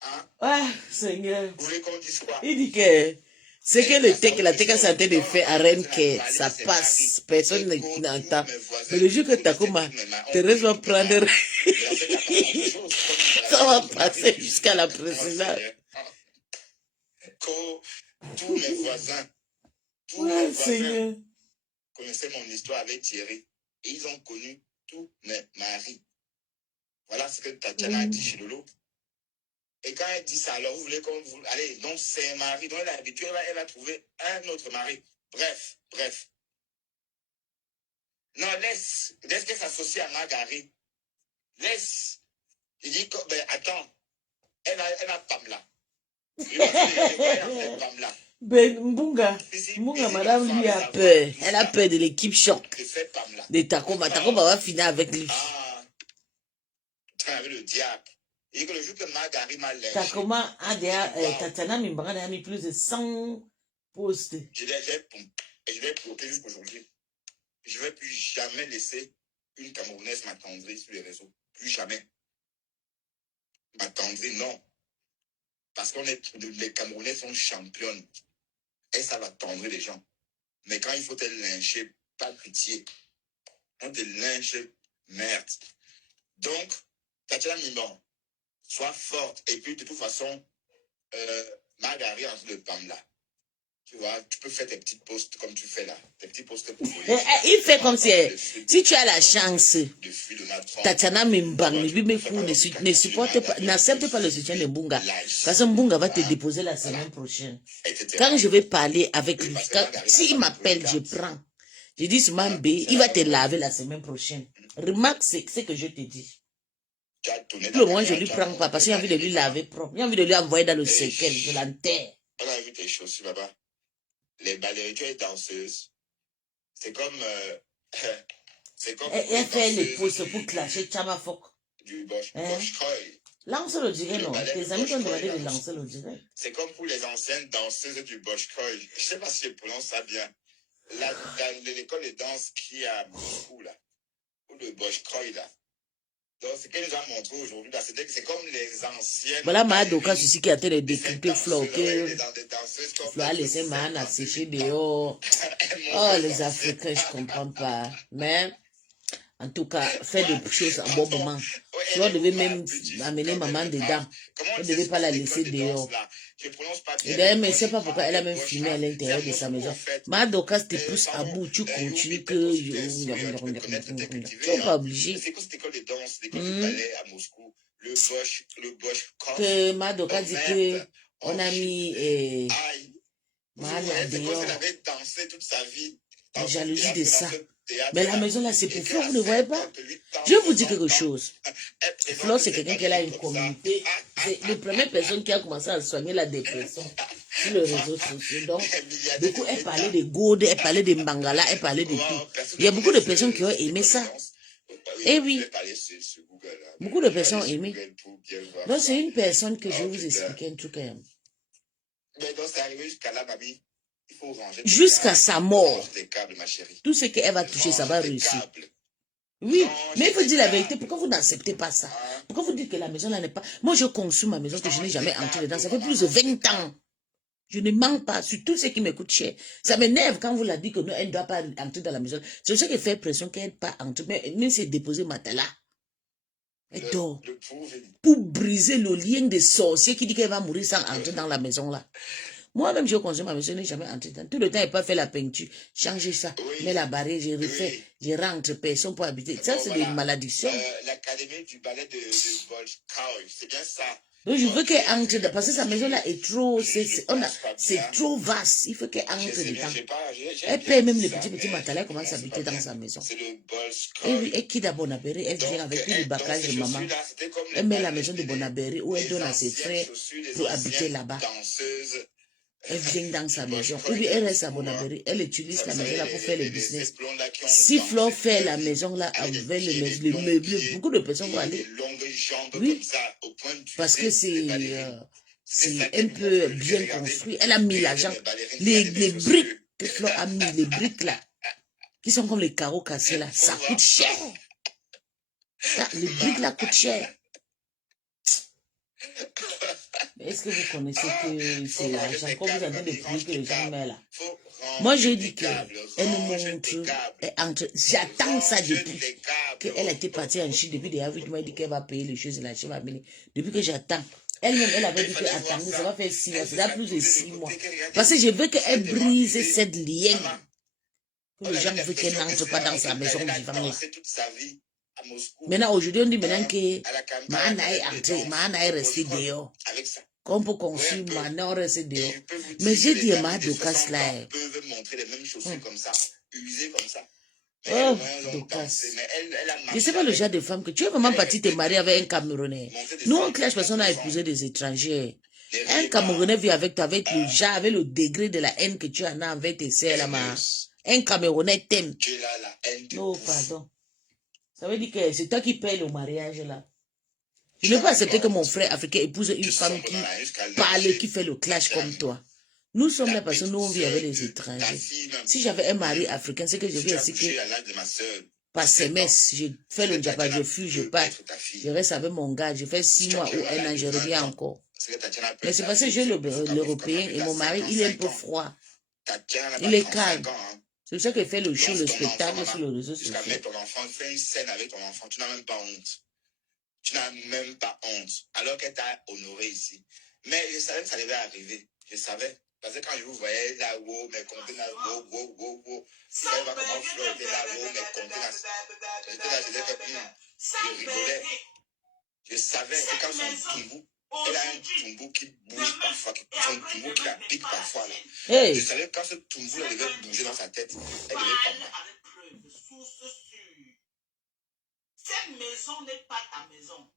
Hein? Ah, Seigneur. Vous voulez qu'on dise quoi? Il dit que c'est que la TK santé de fait à Rennes, que ça passe. Personne n'entend. Mais le jour que t'as comme Thérèse va prendre. Ça va passer jusqu'à la présidence. Tous mes voisins, connaissaient mon histoire avec Thierry. Et ils ont connu tous mes maris. Voilà ce que Tatiana a dit chez Lolo. Et quand elle dit ça, alors vous voulez qu'on vous... Allez, non, c'est un mari. Donc elle est habituée, elle va trouver un autre mari. Bref. Non, laisse qu'elle s'associe à Margaret. Laisse. Il dit, ben, attends, elle a Pamela. Pamela. Ben, Mbunga, madame, lui a peur. Elle a peur de l'équipe choc. De Takoma. Takoma va finir avec lui. Ah, avec le diable. Et que le jour que Margaret m'a lâché. Takoma a déjà, Tatiana Mimbara a mis plus de 100 posts. Je l'ai bloqué jusqu'aujourd'hui. Je ne vais plus jamais laisser une Camerounaise m'attendrir sur les réseaux. Plus jamais. M'attendrir, non. Parce que les Camerounais sont championnes. Et ça va tendre les gens. Mais quand il faut te lyncher, pas de pitié. On te lynche, merde. Donc, Tatiana Mimban, sois forte. Et puis, de toute façon, Margaret en dessous de Pamela. Tu vois, tu peux faire tes petites posts comme tu fais là. Tes petits posts pour il fait comme si tu as la chance. Tatiana Mimbang, ne supporte pas, n'accepte pas le soutien de Mbunga. Parce que Mbunga va te déposer la semaine prochaine. Quand je vais parler avec lui, s'il m'appelle, je prends. Je dis sur B, il va te laver la semaine prochaine. Remarque ce que je te dis. Pour le moment, je ne lui prends pas parce que j'ai envie de lui laver propre. J'ai envie de lui envoyer dans le séquel, de l'enterre. On a vu tes chaussures, papa. Les ballerines, tu es danseuse. C'est comme... elle fait les pauses pour clasher Chamafok. Du Bosch-Croy. Lance le direct, non. Tes amis t'ont demandé de lancer le direct. C'est comme pour les anciennes danseuses du Bosch-Croy. Je ne sais pas si je prononce ça bien. L'école de danse qui est à Moscou, là. Ou le Bosch-Croy, là. Donc, ce qu'elle nous a montré aujourd'hui, c'est comme les anciennes... Voilà Madoka, ceci qui a été décrypté Flo, que Flo a laissé Mahana sécher dehors. Oh, les Africains, je ne comprends pas. Mais, en tout cas, faire des choses en bon moment. Flo devait même amener maman dedans. Elle ne devait pas la laisser dehors. Et d'ailleurs, mais je ne sais pas pourquoi elle a même filmé à l'intérieur de sa maison. Madoka te pousse à bout, tu continues que... Tu n'es pas obligé. C'est quoi cette école de danse, l'école du ballet à Moscou, le Bosch que Madoka dit que on a mis Mahana dehors. Elle avait dansé toute sa vie. La jalousie de ça. Mais la maison là, c'est pour Flo, vous ne voyez pas? Je vais vous dire quelque chose. Flo, c'est quelqu'un qui a une communauté. C'est la première personne qui a commencé à soigner la dépression sur les réseaux sociaux. Donc, beaucoup, elle parlait de Gode, elle parlait de Mbangala, elle parlait de tout. Il y a beaucoup de personnes qui ont aimé ça. Eh oui. Beaucoup de personnes ont aimé. Donc, c'est une personne que je vais vous expliquer un truc quand même. Jusqu'à sa mort, tout ce qu'elle va toucher, ça va réussir. Oui, mais il faut dire la vérité. Pourquoi vous n'acceptez pas ça? Pourquoi vous dites que la maison là n'est pas... Moi, je conçois ma maison que je n'ai jamais entré dedans. Ça fait plus de 20 ans. Je ne mens pas sur tout ce qui me coûte cher. Ça m'énerve quand vous la dites que non, elle ne doit pas entrer dans la maison. C'est ça qui fait pression qu'elle ne pas entrer. Mais même si elle dépose Matala, elle dort. Pour briser le lien des sorciers qui dit qu'elle va mourir sans entrer dans la maison là. Moi-même, je consomme ma maison, je n'ai jamais entré dans. Tout le temps, il n'a pas fait la peinture. Changer ça, mets la barrière, je refais, je rentre, personne pour habiter. Ça, c'est des malédictions. L'académie du ballet de Bolshoi, c'est bien ça. Donc, je veux qu'elle entre, parce que sa maison là est trop, c'est trop vaste. Il faut qu'elle entre dedans. Elle paie même les petits matériels, elle commence à habiter dans sa maison. Et qui d'abord Bonabéry, elle vient avec le bacage de maman. Elle met la maison de Bonabéry où elle donne à ses frères pour habiter là-bas. Elle vient dans sa maison. Ou bien elle reste à Bonabéry. Elle utilise la maison là pour faire le business. Si Flo fait la maison là avec le meuble, beaucoup de personnes vont aller. Oui. Parce que c'est un peu bien construit. Elle a mis l'argent. Les briques que Flo a mis, les briques là, qui sont comme les carreaux cassés là, ça coûte cher. Ça, les briques là coûtent cher. Est-ce que vous connaissez que c'est l'argent? Quand vous avez des prix que les gens mettent là. Moi, je dis qu'elle nous montre. J'attends ça depuis qu'elle a été partie en Chine. Depuis déjà, elle m'a dit qu'elle va payer les choses et la Chine va venir. Depuis que j'attends. Elle-même, elle avait dit qu'elle attendait, ça va faire 6 mois. Ça va plus de 6 mois. Parce que je veux qu'elle brise cette lien. Que les gens veulent qu'elle n'entre pas dans sa maison vivante. Maintenant, aujourd'hui, on dit maintenant que Mahana est entré, Mahana est resté dehors. Qu'on peut construire, Mahana est resté dehors. Mais j'ai dit à Madoka cela. Mais elle, au Oh, moins, elles ont Docas. dansé. Mais elle a Je ne marché sais pas le avec. genre de femme que tu es vraiment Elle est parti te restée marier avec un Camerounais. montée de Nous, on 100 clash parce qu'on a 2 ans. épousé des étrangers. Ne Un riez Camerounais pas. vit avec toi, avec le genre, avec le degré de la haine que tu en as envers tes sœurs là-bas. Un Camerounais t'aime. Tu es là, la haine te Non, bouffe. pardon. Ça veut dire que c'est toi qui payes le mariage là. Je Tu ne n'as peux pas même accepter pas que mon honte. frère africain épouse une Tu femme sombres qui dans la haine jusqu'à parle, lâcher qui fait le clash ta comme fille. toi. Nous sommes La là parce que petite nous, on vit avec sœur les de ta étrangers. fille même. Si j'avais un mari africain, c'est que je Si vais tu as ici que couché à l'âge de ma sœur, par 17 ans, semestre, je fais le c'est que njapa, je Tatiana fuis, je peut pars. être ta Je fille. reste avec mon gars, je fais 6 Si mois ou Tatiana un a an, de je 20 reviens ans, encore. c'est que Tatiana peut Mais être c'est ta parce que fille. j'ai C'est un peu fou comme l'Européen et tu as mon mari, 50 il est un peu ans. froid. Tatiana n'a Il pas est 35 calme. ans. Hein. C'est pour ça qu'il fait le show, Lance le ton enfant, spectacle maman. sur les réseaux Jusqu'à sociaux. mettre ton enfant, fais une scène avec ton enfant. Tu n'as même pas honte. Tu n'as même pas honte. Alors qu'elle t'a honoré ici. Mais je savais que ça devait arriver. Je savais. Parce que quand je vous voyais là, wow, mais comptez là, wow. Je ne savais pas comment Flo était là, wow, mais comptez là. J'étais là, je disais que, je rigolais. Je savais que quand son tumbu, elle a un tumbu qui bouge parfois, son tumbu qui la pique parfois là. Hey, Je savais que quand ce tumbu là devait bouger dans sa tête, elle devait combattre. Cette maison n'est pas ta maison.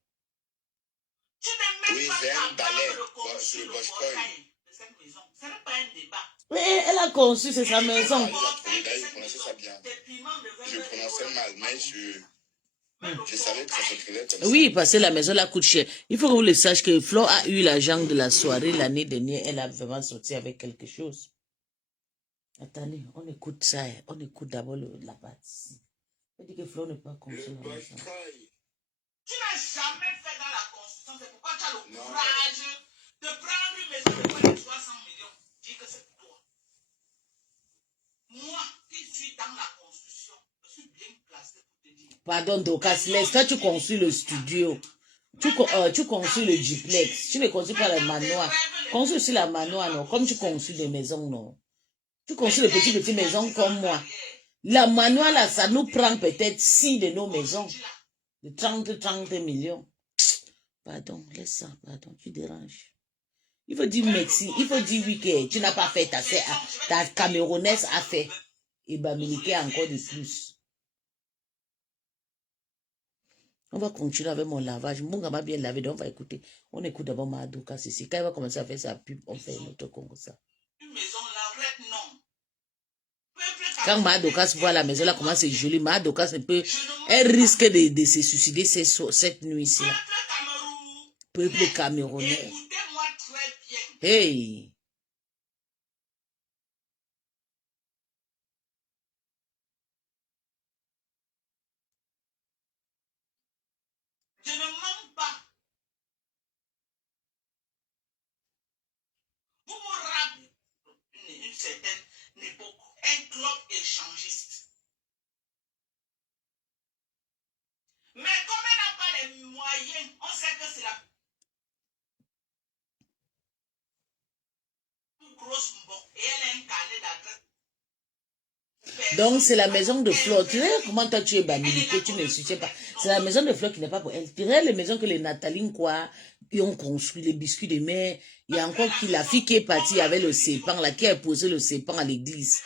Tu Oui, n'es même c'est pas un balai capable de sur construire le le Boschkoy. portail de cette maison. Ce n'est pas un débat. mais elle a conçu, c'est sa Ah, maison. il a trouvé, d'ailleurs, il prononçait ça bien. Je prononçais mal, mais je savais que ça s'écrivait comme ça. Oui, parce que la maison là coûte cher. Il faut que vous le sachiez que Flo a eu l'argent de la soirée l'année dernière. Elle a vraiment sorti avec quelque chose. Attendez, on écoute ça. On écoute d'abord la partie. Elle dit que Flo ne peut pas construire la maison. Tu n'as jamais fait dans la construction. C'est pourquoi tu as le courage de prendre une maison de moins de 300 millions. Dis que c'est pour toi. Moi, qui suis dans la construction, je suis bien placé pour te dire. Pardon, Docas, laisse-toi, tu construis le studio. Tu construis le duplex. Tu ne construis pas le manoir. Construis aussi la manoir, non? Comme tu construis des maisons, non? Tu construis des petites maisons comme moi. La manoir, là, ça nous prend peut-être 6 de nos maisons. De 30 millions. Pardon, laisse ça, pardon, tu déranges. Il faut dire merci. Il faut dire oui que tu n'as pas fait ta Camerounaise a fait. Et Bamileke encore de plus. On va continuer avec mon lavage. Mbunga m'a bien lavé, donc on va écouter. On écoute d'abord Madoka ici. Quand il va commencer à faire sa pub, on fait un autre comme ça. Quand Madoka voit la maison là, comment c'est joli, Madoka elle risque de se suicider cette nuit-ci. Peuple camerounais. Écoutez-moi très bien. Hey! Je ne mens pas. Vous me rappelez une certaine époque, un club échangiste. Mais comme elle n'a pas les moyens, on sait que c'est la plus grosse mbok. Et elle a un carnet d'adresse. Donc, c'est la maison de Flo. Tu sais comment toi tu es Bamileke, tu ne sais pas. C'est la maison de Flo qui n'est pas pour elle. Tu sais les maisons que les Nathalie quoi, ils ont construit, les biscuits de mer. Il y a encore qui, la fille qui est partie avec le sépan, là, qui a posé le sépan à l'église.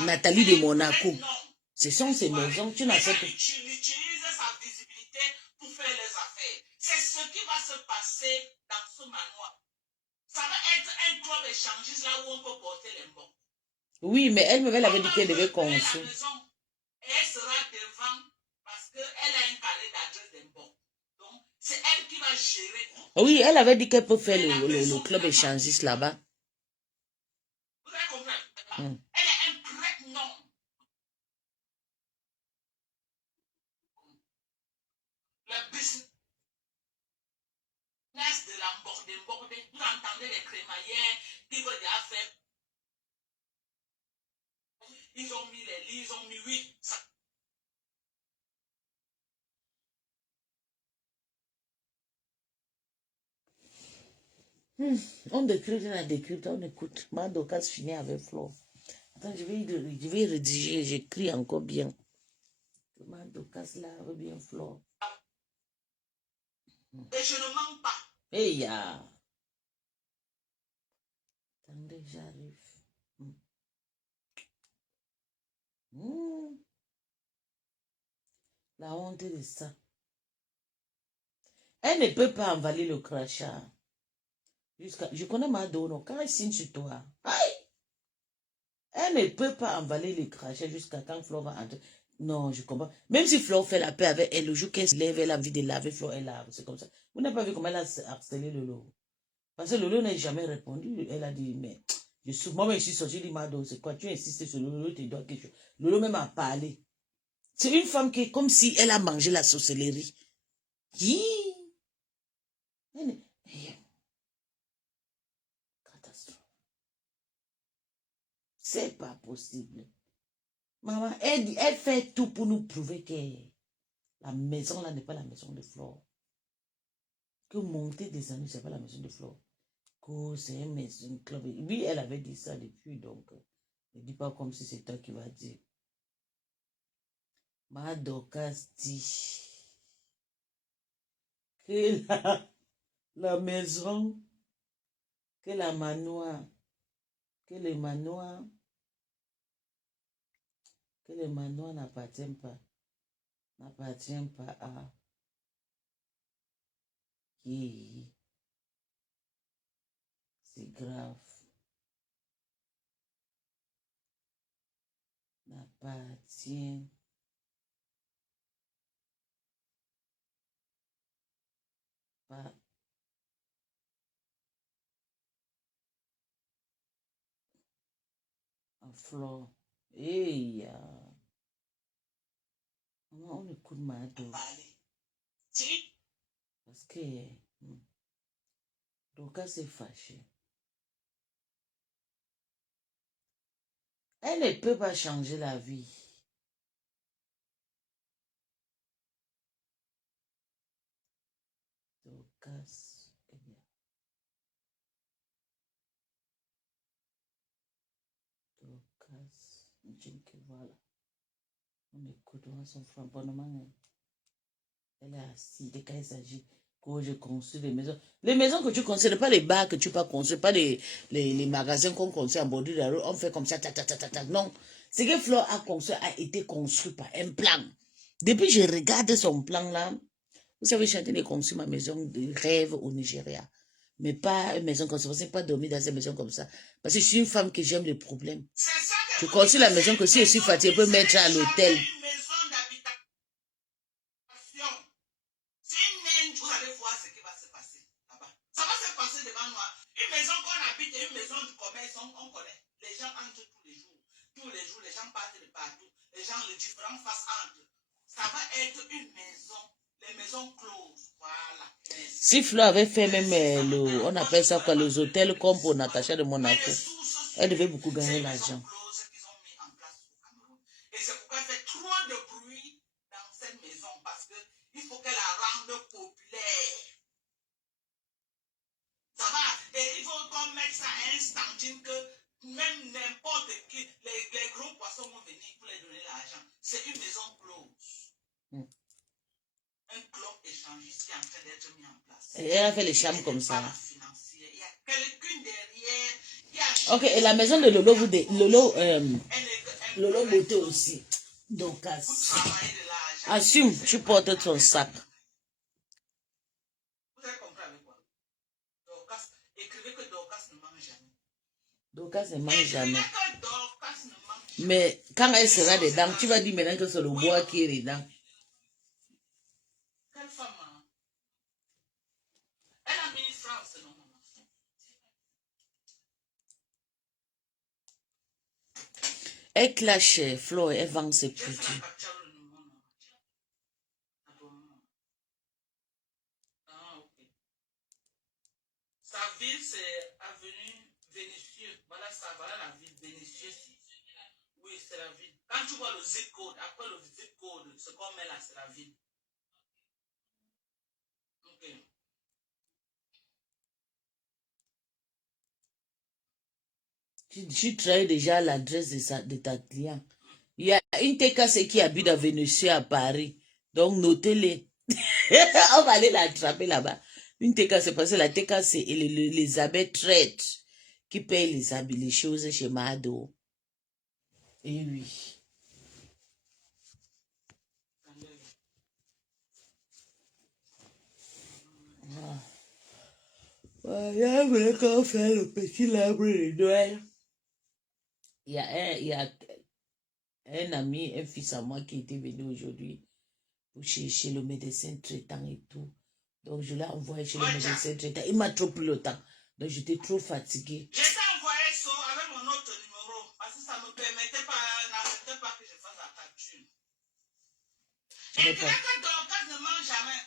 Nathalie de Monaco. Ce sont ces maisons, tu n'as pas. Tu utilises sa visibilité pour faire les affaires. C'est ce qui va se passer dans ce manoir. Ça va être un club échangiste là où on peut porter les mbok. Oui, mais elle m'avait dit qu'elle devait construire. Elle sera devant parce qu'elle a un carnet d'adresse d'impôt. Donc, c'est elle qui va gérer. Oui, elle avait dit qu'elle peut faire le club échangiste là-bas. Vous avez compris? Elle est un vrai nom. Le business de l'embordé. Vous entendez les crémaillères qui veulent déjà faire. Ils ont mis les lits, ils ont mis 8. On décrypte, on a décrypté, on écoute. Madoka finit avec Flo. Attends, je vais rédiger, j'écris encore bien. Madoka là avec bien Flo. Et je ne mens pas. Hey ya! Attendez, j'arrive. La honte de ça. Elle ne peut pas avaler le crachat. Je connais Mado, non? Quand elle signe sur toi, aïe, elle ne peut pas avaler le crachat jusqu'à quand Flore va entrer. Non, je comprends. Même si Flore fait la paix avec elle, le jour qu'elle se lève, elle a envie de laver Flore, elle lave. C'est comme ça. Vous n'avez pas vu comment elle a harcelé Lolo. Parce que Lolo n'a jamais répondu. Elle a dit, mais moi-même, je suis sortie, je dis, Mado, c'est quoi? Tu insistes sur Lolo, tu dois quelque chose. Lolo même a parlé. C'est une femme qui est comme si elle a mangé la sorcellerie. Hi! Catastrophe. C'est pas possible. Maman, elle fait tout pour nous prouver que la maison là n'est pas la maison de Flore. Que monter des années, c'est pas la maison de Flore. Que c'est une maison club. Oui, elle avait dit ça depuis, donc ne dis pas comme si c'est toi qui vas dire. Ma Dorcas dit que la maison, que la manoir, que le manoir n'appartient pas à qui. C'est grave. N'appartient pas à Flore. Hey, on écoute Mado. Parce que Doka s'est fâchée. Elle ne peut pas changer la vie. Dorcas, eh bien. Dorcas, voilà. On écoute, on s'en fout abonnement. Elle est assise, dès qu'il s'agit que je construis des maisons. Les maisons que tu construis, ce n'est pas les bars que tu peux construire, pas les magasins qu'on construit en bordure de la rue, on fait comme ça, non. Ce que Flore a construit a été construit par un plan. Depuis que je regarde son plan là, vous savez, je suis en train de construire ma maison de rêve au Nigeria. Mais pas une maison comme ça. Je ne sais pas dormir dans une maison comme ça. Parce que je suis une femme qui j'aime les problèmes. Je construis la maison que si je suis fatiguée, je peux mettre à l'hôtel. Vous allez voir ce qui va se passer là-bas. Ça va se passer devant nous. Une maison qu'on habite et une maison du commerce, on connaît. Les gens entrent tous les jours. Tous les jours, les gens partent de partout. Les gens, les différentes faces entrent. Ça va être une maison. Les maisons closes. Voilà. Si Flo avait fait même, on appelle ça quoi, les hôtels comme pour Natacha de Monaco, elle devait beaucoup gagner l'argent. Et c'est pourquoi elle fait trop de bruit dans cette maison parce qu'il faut qu'elle la rende populaire. Ça va. Et il faut qu'on mette ça à un standing que même n'importe qui, les gros poissons vont venir pour les donner l'argent. C'est une maison close. Un club échangiste qui est en train d'être mis en place. Et elle a fait les charmes comme ça. Il y a quelqu'un derrière qui a... Ok, et la maison de Lolo, Lolo Beauté aussi. Donc, assume, tu portes ton sac. Vous avez compris avec quoi? Dorcas, écrivez que Dorcas ne mange jamais. Dorcas ne mange jamais. Mais quand elle sera dedans, tu vas dire maintenant que c'est le bois qui est dedans. Quelle femme, hein? Elle a mis France, non, maman. Elle clash Flo et elle vend ses produits. Sa ville, c'est avenue Vénitieux. Voilà ça, voilà la ville Vénitieux. Oui, c'est la ville. Quand tu vois le zip code, après le zip code, ce qu'on met là, c'est la ville. Ok. Tu travailles déjà à l'adresse de ta cliente. Il y a une TKC qui habite à Vénitieux à Paris. Donc, notez-les. On va aller l'attraper là-bas. Une TKC, parce que la TKC et les abeilles traitent qui payent les choses chez Mado. Et oui. Voilà, voilà quand faire le petit arbre de Noël. Il y a un ami, un fils à moi qui était venu aujourd'hui pour chercher le médecin traitant et tout. Donc je l'ai envoyé chez le médecin traitant. Il m'a trop pris le temps. Donc j'étais trop fatiguée. Je t'ai envoyé ça avec mon autre numéro parce que ça ne me permettait pas, n'acceptait pas que je fasse la capture. Je Et n'ai que pas. Dorcas ne mange jamais.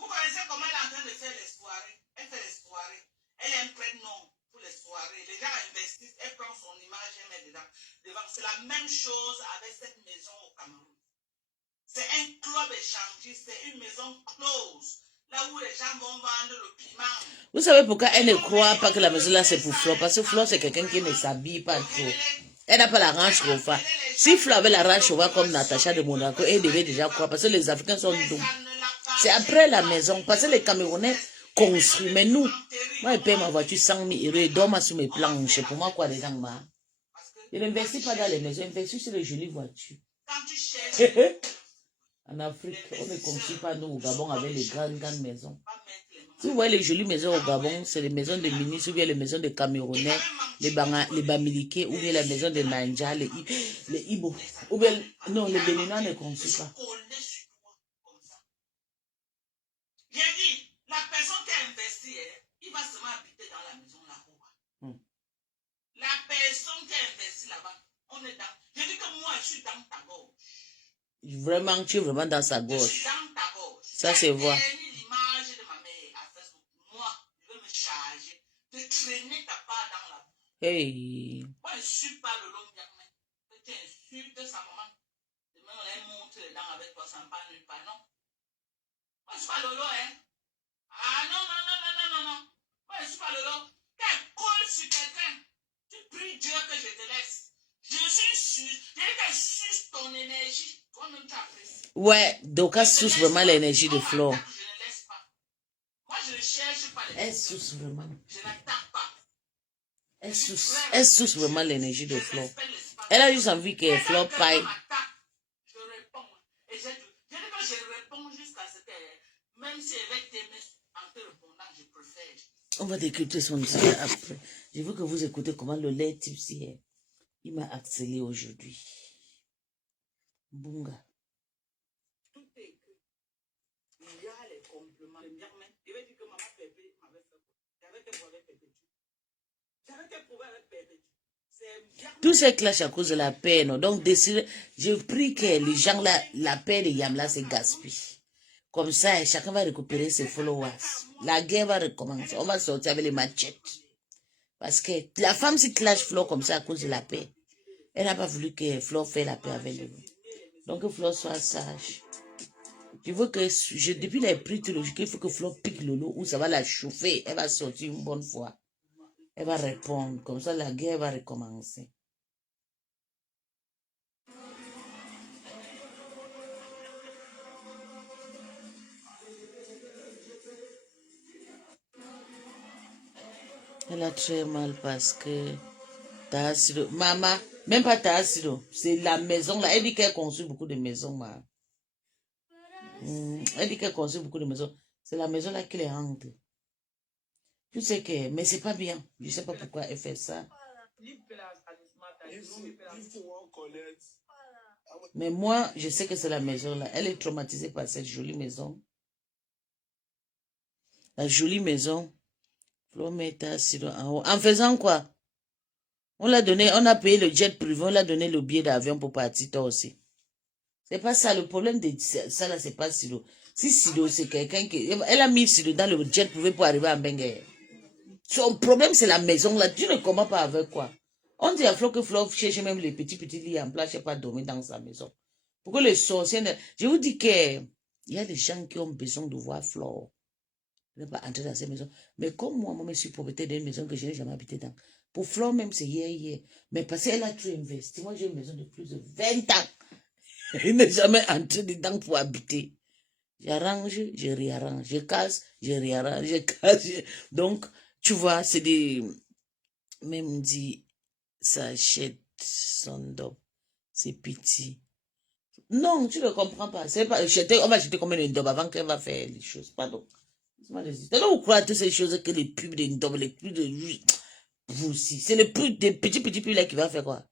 Vous connaissez comment elle est en train de faire les soirées? Elle fait les soirées. Elle a un prénom pour les soirées. Les gens investissent, elle prend son image et met dedans. C'est la même chose avec cette maison au Cameroun. C'est un club échangiste, c'est une maison close. Là où les gens vont vendre le piment. Vous savez pourquoi elle ne croit pas que la maison là c'est pour Flo? Parce que Flo c'est quelqu'un qui ne s'habille pas trop. Elle n'a pas la range chauffard. Si Flo avait la range chauffard comme Natacha de Monaco, elle devait déjà croire. Parce que les Africains sont doux. C'est après la maison. Parce que les Camerounais construisent. Mais nous, moi je paye ma voiture 100 000 euros et dors sur mes planches. Pour moi quoi dedans ma? Je n'investis pas dans les maisons, j'investis sur les jolies voitures. En Afrique, on ne construit pas nous au Gabon avec les grandes maisons. Si vous voyez les jolies maisons au Gabon, c'est les maisons des ministres, ou bien les maisons des Camerounais, les Bamileke, ou bien les maisons des Nanja, les Ibo. Ou bien, non, les Béninois ne construisent pas. J'ai dit, la personne qui a investi, il va seulement habiter dans la maison là-haut. La personne qui a investi là-bas, on est dans. J'ai dit que moi, je suis dans ta gorge. Vraiment, tu es vraiment dans sa Je gorge. suis dans ta gorge. Ça, c'est vrai. L'image de ma mère à Facebook. Moi, je vais me charger de traîner ta part dans la boue. Hey. Moi, je ne suis pas le long bien, mais tu insultes sa maman. Demain, on elle monte les dents avec toi, ça ne parle nulle part, non. Moi, je ne suis pas Lolo, hein. Ah non, non, non, non, non, non, non. Moi, je ne suis pas Lolo. Qu'elle colle sur quelqu'un. Tu pries Dieu que je te laisse. Je suis sûr. Je dis qu'elle suce ton énergie. Toi-même, tu apprécies. Ouais, Doka suce vraiment l'énergie de Flo. Je ne laisse pas. Moi, je ne cherche pas les Elle suce vraiment. Je n'attaque pas. Elle suce vraiment l'énergie de Flo. Elle a juste envie que Flo paille. Je réponds. Et je dis que je réponds jusqu'à ce que, même si elle va t'aimer en te répondant, je préfère. On va décrypter son histoire après. Je veux que vous écoutez comment le lait tipsy est. Il m'a accéléré aujourd'hui. Bunga. Tout est écrit. Il y a les compléments. Il va dire que maman Pépé m'avait fait quoi? J'avais été pour avec Pépé. J'avais été pour avec Pépé. Tout ça clash à cause de la paix, non? Donc, je prie que les gens là, la paix de Yamla se gaspille. Comme ça, chacun va récupérer ses followers. La guerre va recommencer. On va sortir avec les machettes. Parce que la femme se clash Flo comme ça à cause de la paix. Elle n'a pas voulu que Flo fasse la paix avec lui. Donc, que Flo soit sage. Je veux que, depuis les prix théologiques, il faut que Flo pique le lot où ça va la chauffer. Elle va sortir une bonne fois. Elle va répondre. Comme ça, la guerre va recommencer. Elle a très mal parce que Tassiro, maman, même pas Tassiro, c'est la maison là. Elle dit qu'elle construit beaucoup de maisons. Elle dit qu'elle construit beaucoup de maisons. C'est la maison là qui les hante. Tu sais que, mais c'est pas bien. Je sais pas pourquoi elle fait ça. Mais moi, je sais que c'est la maison là. Elle est traumatisée par cette jolie maison. La jolie maison. En faisant quoi? On l'a donné, on a payé le jet privé, on l'a donné le billet d'avion pour partir toi aussi. C'est pas ça, le problème de ça là, c'est pas Sido. Si Sido, c'est quelqu'un qui... Elle a mis Sido dans le jet privé pour arriver à Bengue. Son problème, c'est la maison là. Tu ne comprends pas avec quoi? On dit à Flo que Flo cherche même les petits lits en place, je sais pas dormir dans sa maison. Pourquoi les sorciers... Je vous dis que il y a des gens qui ont besoin de voir Flo. Ne pas entrer dans ces maisons. Mais comme moi, je suis propriétaire d'une maison que je n'ai jamais habité dans. Pour Flo, même, c'est hier. Mais parce qu'elle a tout investi. Moi, j'ai une maison de plus de 20 ans. Elle n'est jamais entrée dedans pour habiter. J'arrange, je réarrange. Je casse, je réarrange. Je casse. Donc, tu vois, c'est des... Même dit, ça achète son dope. C'est petit. Non, tu ne comprends pas. C'est pas... On va acheter combien de dope avant qu'elle va faire les choses. Pardon. C'est là où vous croyez toutes ces choses que les pubs de Ndom, les pubs de vous aussi. C'est le plus des petits pubs là qui va faire quoi?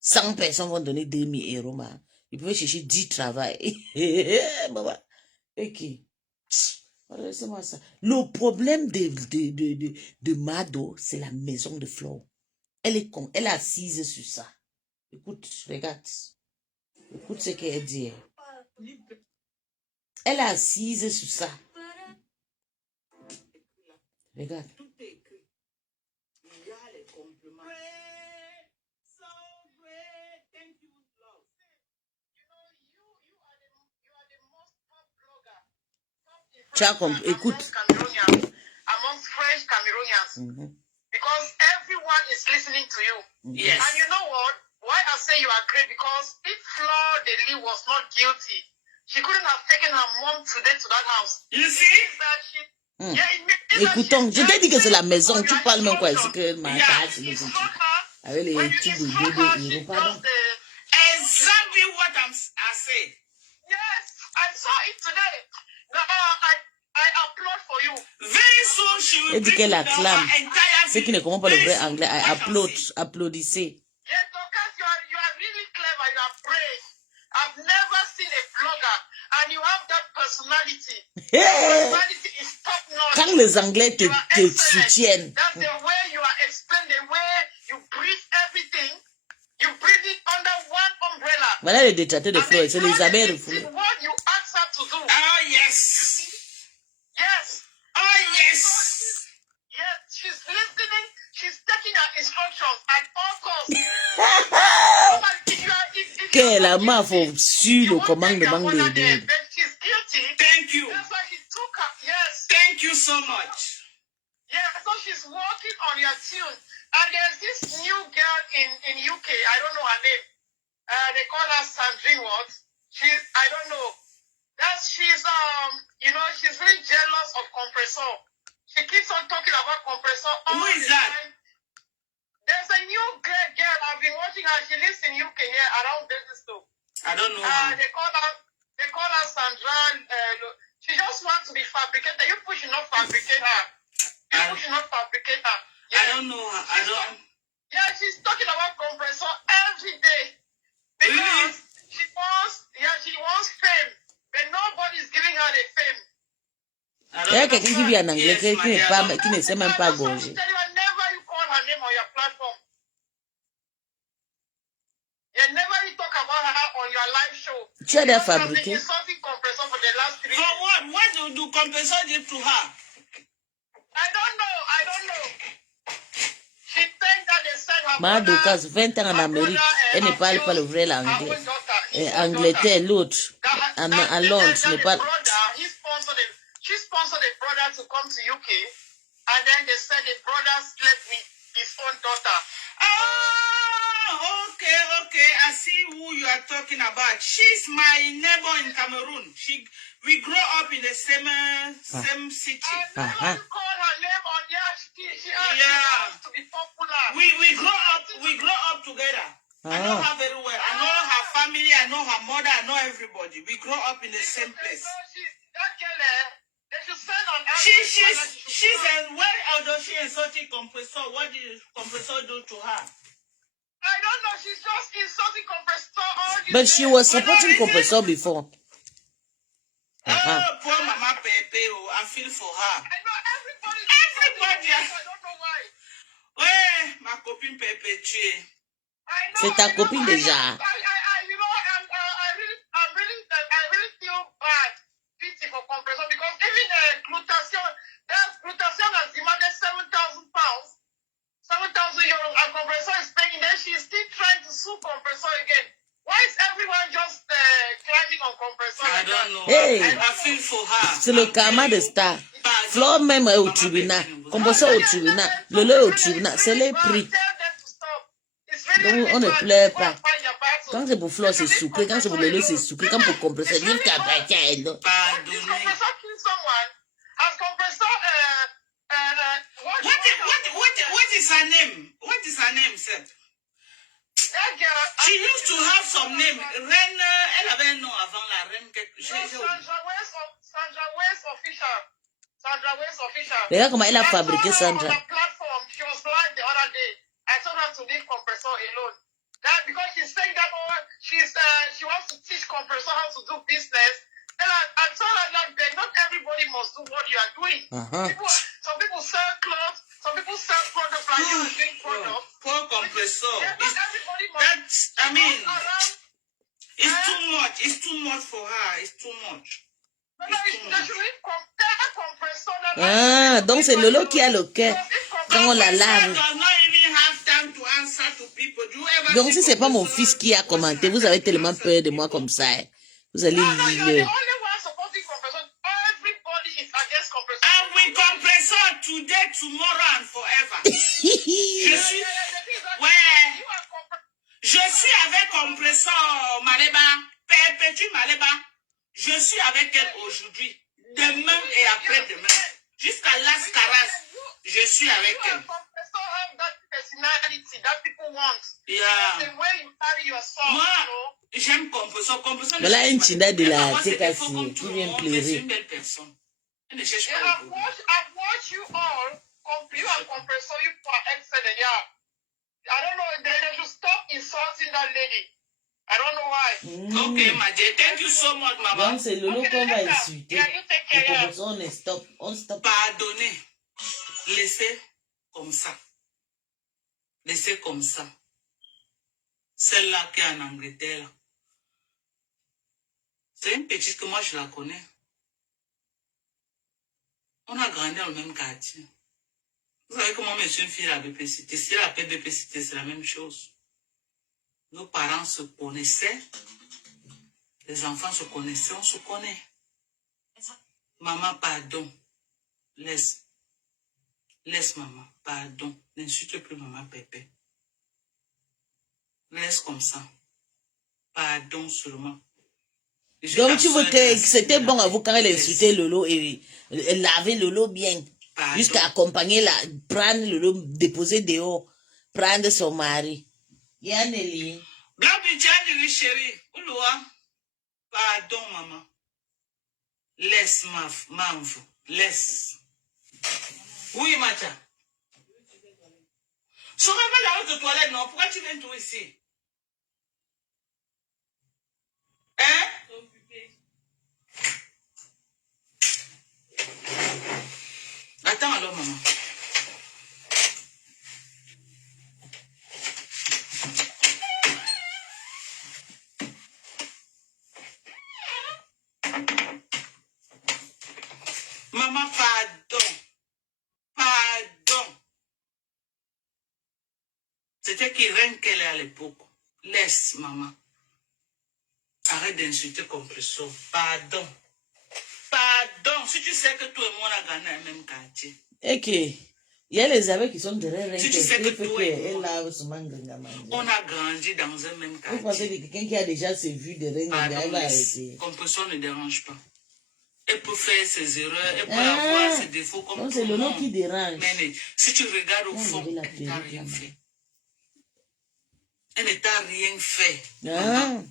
100 personnes vont donner 2000 euros, man. Ils peuvent chercher 10 travail. Maman. Ok. Laissez-moi ça. Le problème de Mado, c'est la maison de Flo. Elle est assise sur ça. Écoute, regarde. Écoute ce qu'elle dit. Elle est assise sur ça. Regarde. Tu as compris. Écoute. Amongst French Cameroonians. Because everyone is listening to you. Yes. And you know what? Why I say you are great? Because if Fleur Deli was not guilty, she couldn't have taken her mom today to that house. You see? It means that she... Yeah, it means that Écoutons, she's je t'ai dit que c'est la trying maison. to- Tu parles même quoi? C'est instruction. que ma Yeah. carte, You c'est instruct her. avec les When you trucs de instruct deux her, she euros, does pardon. the... Exactly what I said. Yes, I saw it today. Now, I applaud for you. Very soon she will Elle dit bring qu'elle down acclame. her entire Ceux qui ne comprennent pas le vrai Very soon. anglais, Watch and applaudissez. see. Applaudissez. Yes, Dorcas, you are really clever. You are brave. I've never seen a blogger, and you have that personality. Your personality is top notch. Quand les Anglais You are te excellent. soutiennent, That's the way you are explaining, the way you breathe everything. You breathe it under one umbrella. voilà les détracteurs de And Fleur, c'est les Fleur abeilles Deli refoulées. did what you asked her to do. Oh, yes. Yes. Oh, yes. Yes, she's listening. She's taking her instructions at all costs. Que la main faut sur le commandement de... de... She's guilty. Thank you. That's why she took her. Yes. Thank you so much. Yeah, so she's working on your tune. And there's this new girl in UK. I don't know her name. They call her Sandrine what? I don't know. She's she's really jealous of Compressor. She keeps on talking about Compressor all Who is the that? time. There's a new girl. I've been watching her. She lives in UK here around Basingstoke. I don't know her. They call her Sandra. She just wants to be fabricated. You should not fabricate her. You should not fabricate her. I don't know her. I don't. Yeah, she's talking about Compressor every day. Because Really? she wants fame. But nobody's giving her the fame. I Il y a don't know. quelqu'un qui vit en anglais, Yes, my dear. qui ne sait même pas gorger. Whenever you call her name on your platform. Whenever you talk about her on your live show. Tu as des Because fabriqués. she's been insulting Compressor for the last 3 For years. what? What do Compressor give to her? I don't know. She thinks that they said her Ma brother- Docas, 20 ans en her Amérique, brother, elle ne parle pas le vrai her anglais. own daughter, his Et own daughter. Angleterre, l'autre, à Londres, That ne the parle... brother, she sponsored the brother to come to UK, and then they said the brother slept with his own daughter. Oh, okay. I see who you are talking about. She's my neighbor in Cameroon. We grew up in the same city. And never you call her name on she wants to be popular. We grow up together. I know her very well. I know her family. I know her mother. I know everybody. We grow up in the same place. That girl, they should send on She's a well, although she insulted Compressor. What did Compressor do to her? I don't know. She's just insulting Compressor all the But day. she was supporting Compressor before. Oh, poor Mama Pepe. Oh, I feel for her. I know everybody. Everybody. I don't know why. Ouais, ma copine Pepe, tu es. C'est ta copine déjà. I really feel bad, pity for Compressor because even Glutation has demanded £7,000, 7,000 euros, and Compressor is paying. Then she's still trying to sue Compressor again. Why is everyone just climbing on Compressor? I don't know. Hey. I feel for her. C'est le karma de Star. Flore même est au tribunal. Compressor au tribunal. Lolo est au tribunal. C'est les prix. Donc on ne pleure pas. Quand c'est pour Flore, c'est sucré. Quand c'est pour Lolo, c'est sucré. Quand pour Compressor, c'est juste qu'après, elle. Pardonnez. What is her name? What is her name, sir? She used to have some name. Reine, elle avait un nom avant la reine. Sandra West Official. Sandra West official. Regarde comment elle a I fabriqué saw her on Sandra. the platform. She was live the other day. I told her to leave compressor alone. That because she's saying that she wants to teach compressor how to do business. Then I told her that not everybody must do what you are doing. Some people sell clothes, some people sell products like you are doing products. Poor compressor. Yeah, not everybody must. I mean, around, it's too much. It's too much for her. It's too much. Donc c'est Lolo qui a le cœur quand on la lave. Donc si c'est pas mon fils qui a commenté, vous avez tellement peur de moi comme ça. Hein. Vous allez lire. And we compressor today, tomorrow and forever. Je suis avec compressor Maleba, perpétue Maleba. Je suis avec elle aujourd'hui, demain et après-demain. Jusqu'à Las Caras, je suis avec elle. Yeah. Moi, j'aime compressor. Voilà un Tina de la TKC qui vient pleurer. C'est une belle personne. Elle ne cherche pas le problème. I've watched you all. You and compressor, you are excellent. Yeah. I don't know. They should stop insulting that lady. I don't know why. Okay, my dear. Thank you so much, Mama. Donc c'est Lolo qu'on va insulter. Yeah, you take care. On stop. Pardonnez. Laissez comme ça. Laissez comme ça. Celle-là qui est en Angleterre. C'est une petite que moi je la connais. On a grandi dans le même quartier. Vous savez comment je suis une fille à BPCT. Si elle appelle BPCT, c'est la même chose. Nos parents se connaissaient. Les enfants se connaissaient, on se connaît. Maman, pardon. Laisse. Laisse maman, pardon. N'insulte plus maman, Pépé. Laisse comme ça. Pardon seulement. Donc tu vois que c'était bon à vous quand elle insultait Lolo et elle lavait Lolo bien. Jusqu'à accompagner la, prendre Lolo, déposer dehors, prendre son mari. Yaneli. Blabi Tchadiri chérie. Ouloua. Pardon maman. Laisse Mamfou. Laisse. Oui, Macha. Sors pas la haute toilette, non? Pourquoi tu viens tout ici? Hein? Attends alors, maman. Maman, pardon. Pardon. C'était qui reine qu'elle est à l'époque. Laisse, maman. Arrête d'insulter compressor. Pardon. Pardon. Si tu sais que toi et moi, on a gagné dans le même quartier. Et que, il y a les abeilles qui sont derrière Si tu sais que toi et elle moi, lave souvent Ganga. on a grandi dans un même Vous pensez quartier. que quelqu'un qui a déjà ses vues de Renga, elle va arrêter. Compressor ne dérange pas. Elle peut faire ses erreurs, elle peut avoir ses défauts comme Donc tout c'est le le nom monde. qui dérange. Mais si tu regardes au On fond, dirait la elle ne t'a perruque, rien là. fait. Elle ne t'a rien fait. Ah.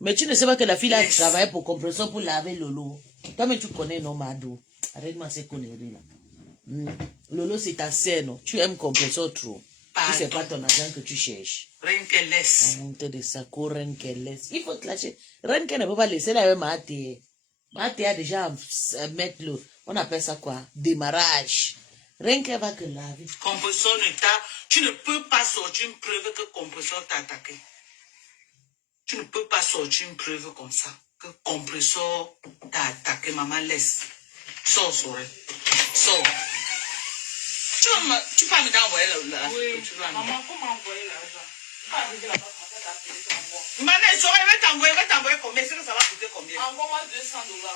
Mais tu ne sais pas que la fille a travaillé pour compressor pour laver Lolo. Toi-même tu connais non, Mado. Arrête-moi ces conneries là. Lolo c'est ta sœur, non? Tu aimes compressor trop. Si c'est pas ton argent que tu cherches. Rien qu'elle laisse. Honte de ça, Ren qu'elle laisse. Il faut te lâcher. Ren qu'elle ne peut pas laisser la même Maté. Maté a déjà mettre le, on appelle ça quoi? Démarrage. Rien qu'elle va que laver. Compressor ne t'a... Tu ne peux pas sortir une preuve que compressor t'a attaqué. Tu ne peux pas sortir une preuve comme ça. Que compressor t'a attaqué. Maman, laisse. Sors, Sorel. Sors. Tu peux m'envoyer là. Oui. Maman, faut m'envoyer l'argent. Maman, Sorel, je vais t'envoyer combien? C'est que ça va coûter combien? Envoie-moi $200.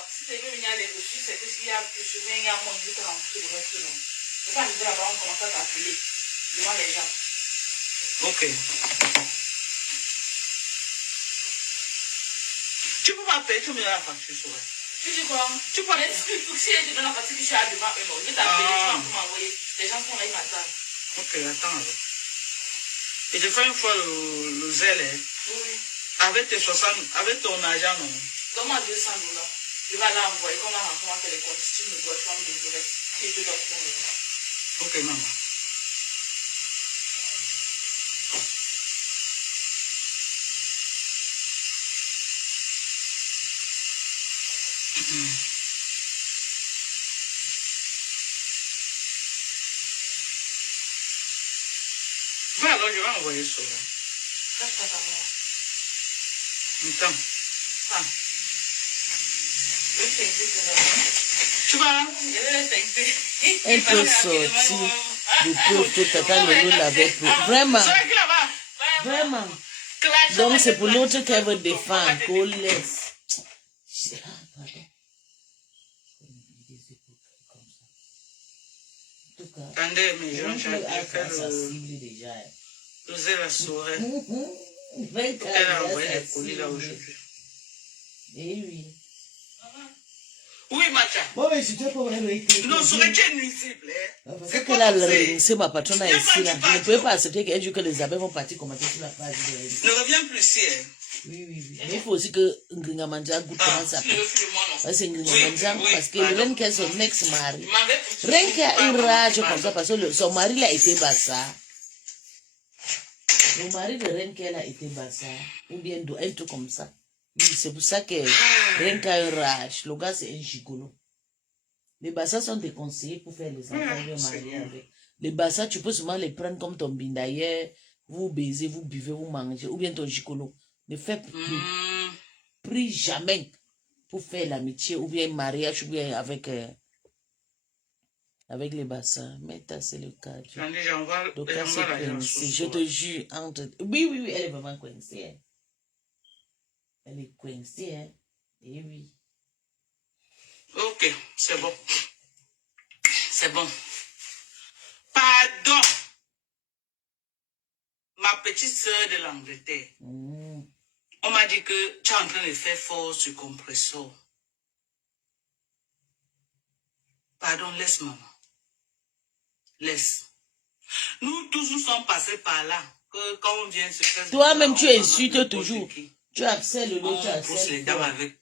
Si tu veux venir à les reçus, c'est que s'il y a plus de chemin, il y a moins de temps pour le reste. Je vais arriver là-bas, on commence à t'appeler devant les gens. Ok. Tu peux pas payer, tu me donnes la facture, Sorel. Tu dis quoi? Tu peux pas. Si je te donne la facture que je suis à devant eux, je vais t'appeler, tu vas m'envoyer. Les gens sont là, ils m'attendent. Ok, attends alors. Et je fais une fois le zèle. Oui. Avec tes 60, avec ton argent, non? Donne-moi $200. Je vais l'envoyer. Comment on fait les comptes? Si tu me dois, tu vas me délivrer. Si tu dois prendre. Ok, maman. Bon, alors, je vais envoyer ça. Attends. Ah. Tu vois, Un peu sorti. Le pauvre que Tata Lolo l'avait pris. Vraiment. Vraiment. Donc c'est pour l'autre qu'elle veut défendre. Qu'on laisse. Ah, pardon. En tout cas, Attendez, mais on j'ai peut fait être sensible déjà. le zèle à soirée. Elle a envoyé les colis là aujourd'hui. Eh oui. Oui, Macha. Bon, mais je te peux arrêter. Non, ça aurait été nuisible. C'est qu'elle a c'est ma patronne ici là. Je ne pouvais pas accepter qu'elle dise que les abeilles vont partir commenter sur la page. Ne reviens plus ici. Oui. Mais il faut aussi que Ngringa Manja goûte comment ça s'appelle. C'est Ngringa Manja parce que Ren qui est son ex-mari. Ren qui a une rage comme ça parce que son mari a été bassa. Le mari de Ren qui a été bassa. Ou bien un truc comme ça. Oui, c'est pour ça que Ren qui a une rage. Le gars c'est un gigolo. Les bassas sont déconseillés pour faire les enfants bien mariés avec. Les bassas, tu peux souvent les prendre comme ton bindaïer. Vous baisez, vous buvez, vous mangez. Ou bien ton gigolo. Ne fais prie jamais pour faire l'amitié ou bien mariage ou bien avec les bassins. Mais c'est le cas. Donc, c'est coincé. Je te jure. Oui, elle est vraiment coincée. Hein. Elle est coincée. Hein. Et oui. Ok, c'est bon. C'est bon. Pardon. Ma petite soeur de l'Angleterre. On m'a dit que tu es en train de faire fort sur le compresseur. Pardon, laisse maman. Laisse. Nous tous nous sommes passés par là. Que quand on vient se faire... Toi-même, tu insultes toujours. Tu acceptes le lot, tu acceptes. On pousse les dames avec...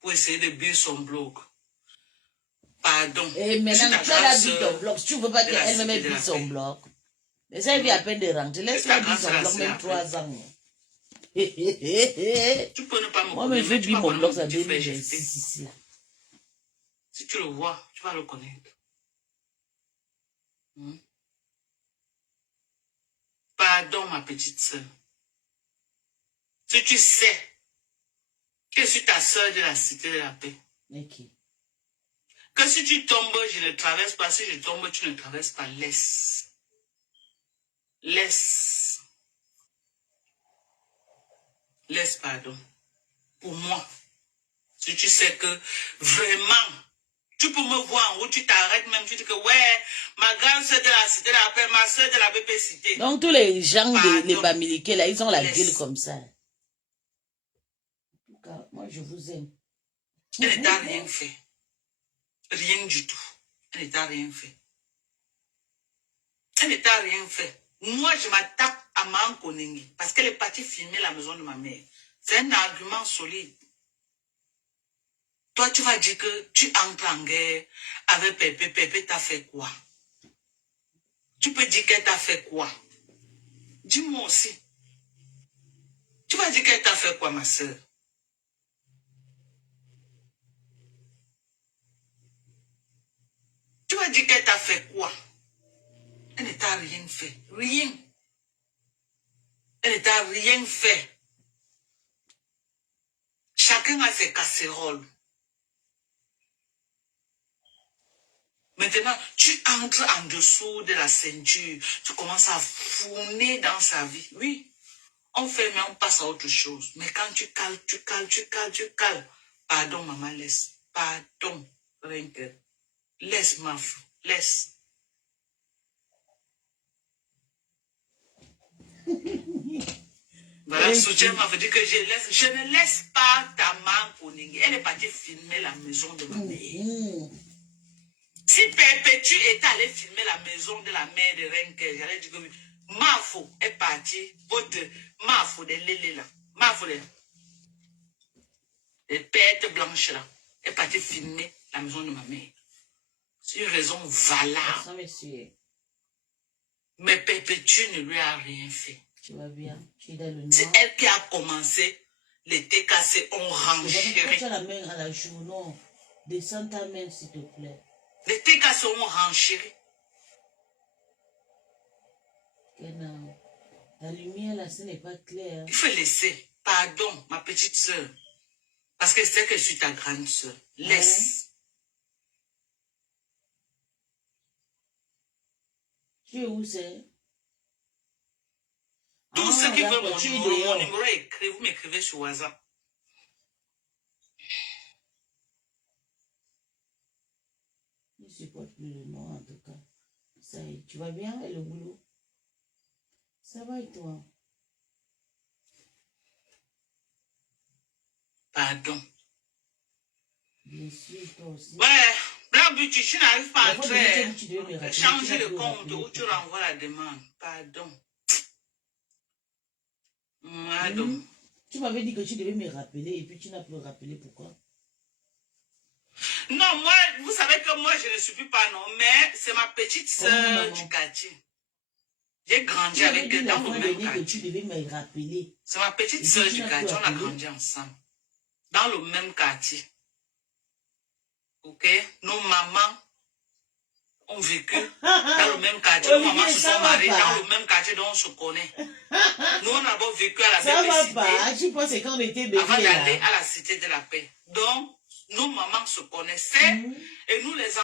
Pour essayer de build son bloc. Pardon. Et maintenant, tu as la build ton bloc. Si tu ne veux pas qu'elle-même build son bloc. Mais ça, elle vient à peine de rentrer. Laisse-la build son bloc, même 3 ans. Tu peux ne pas me moi, mais je vais build mon bloc, ça devient ici. Si tu le vois, tu vas le connaître. Pardon, ma petite soeur. Si tu sais que je suis ta soeur de la cité de la paix. Okay. Que si tu tombes, je ne traverse pas. Si je tombe, tu ne traverses pas. Laisse. Laisse. Laisse, pardon. Pour moi. Si tu sais que vraiment, tu peux me voir en haut, tu t'arrêtes même, tu dis que ouais, ma grande soeur de la cité de la paix, ma soeur de la BP cité. Donc tous les gens les Bamileke là, ils ont la gueule comme ça. En tout cas, moi je vous aime. Elle ne t'a rien fait. Rien du tout. Elle ne t'a rien fait. Elle ne t'a rien fait. Moi, je m'attaque à Mme Konengi parce qu'elle est partie filmer la maison de ma mère. C'est un argument solide. Toi, tu vas dire que tu entres en guerre avec Pépé. Pépé t'a fait quoi? Tu peux dire qu'elle t'a fait quoi? Dis-moi aussi. Tu vas dire qu'elle t'a fait quoi, ma soeur? Tu vas dire qu'elle t'a fait quoi? Elle ne t'a rien fait. Rien. Elle ne t'a rien fait. Chacun a ses casseroles. Maintenant, tu entres en dessous de la ceinture. Tu commences à fourner dans sa vie. Oui, on fait, mais on passe à autre chose. Mais quand tu cales, tu cales. Pardon, maman, laisse. Pardon, rien que. Laisse, ma fille. Laisse. Voilà, soutien m'a dit que je ne laisse pas ta main Konengi. Elle est partie filmer la maison de ma mère. Si Perpétue était allé filmer la maison de la mère de Renke, j'allais dire que oui. Mafo est parti, votre Mafo de Lélé là. Mafo de. les têtes blanches là, est partie filmer la maison de ma mère. C'est une raison valable. Ça, monsieur. Mais Perpétue ne lui a rien fait. Tu vas bien. Tu es dans le noir. C'est elle qui a commencé. Les TKC ont renchéri. Tu as la main à la joue, non. Descends ta main, s'il te plaît. Les TKC ont renchéri. La lumière là, ce n'est pas clair. Il faut laisser. Pardon, ma petite soeur. Parce que c'est que je suis ta grande soeur. Laisse. Tu es où c'est? Tous ceux qui veulent mon numéro écrit, vous m'écrivez sur WhatsApp. Je ne supporte plus le nom en tout cas. Ça y est, tu vas bien et le boulot? Ça va et toi? Pardon. Bien sûr, toi aussi. Ouais, Black Beauty, tu n'arrives pas à entrer. Changer Changer le compte où tu renvoies la demande. Pardon. Pardon. Tu m'avais dit que tu devais me rappeler et puis tu n'as plus rappelé. Pourquoi? Non, moi, vous savez que moi, je ne suis plus pas non, mais c'est ma petite soeur du quartier. J'ai grandi avec elle dans le même quartier. Tu devais me rappeler. C'est ma petite soeur du quartier, on a grandi ensemble. Dans le même quartier. Ok? Nos mamans ont vécu dans le même quartier. Nos mamans se sont mariées dans le même quartier dont on se connaît. Nous, on a vécu à la ça bébé va cité. Pas. Tu penses quand on était bébé. Avant d'aller à la cité de la paix. Donc, nos mamans se connaissaient et nous les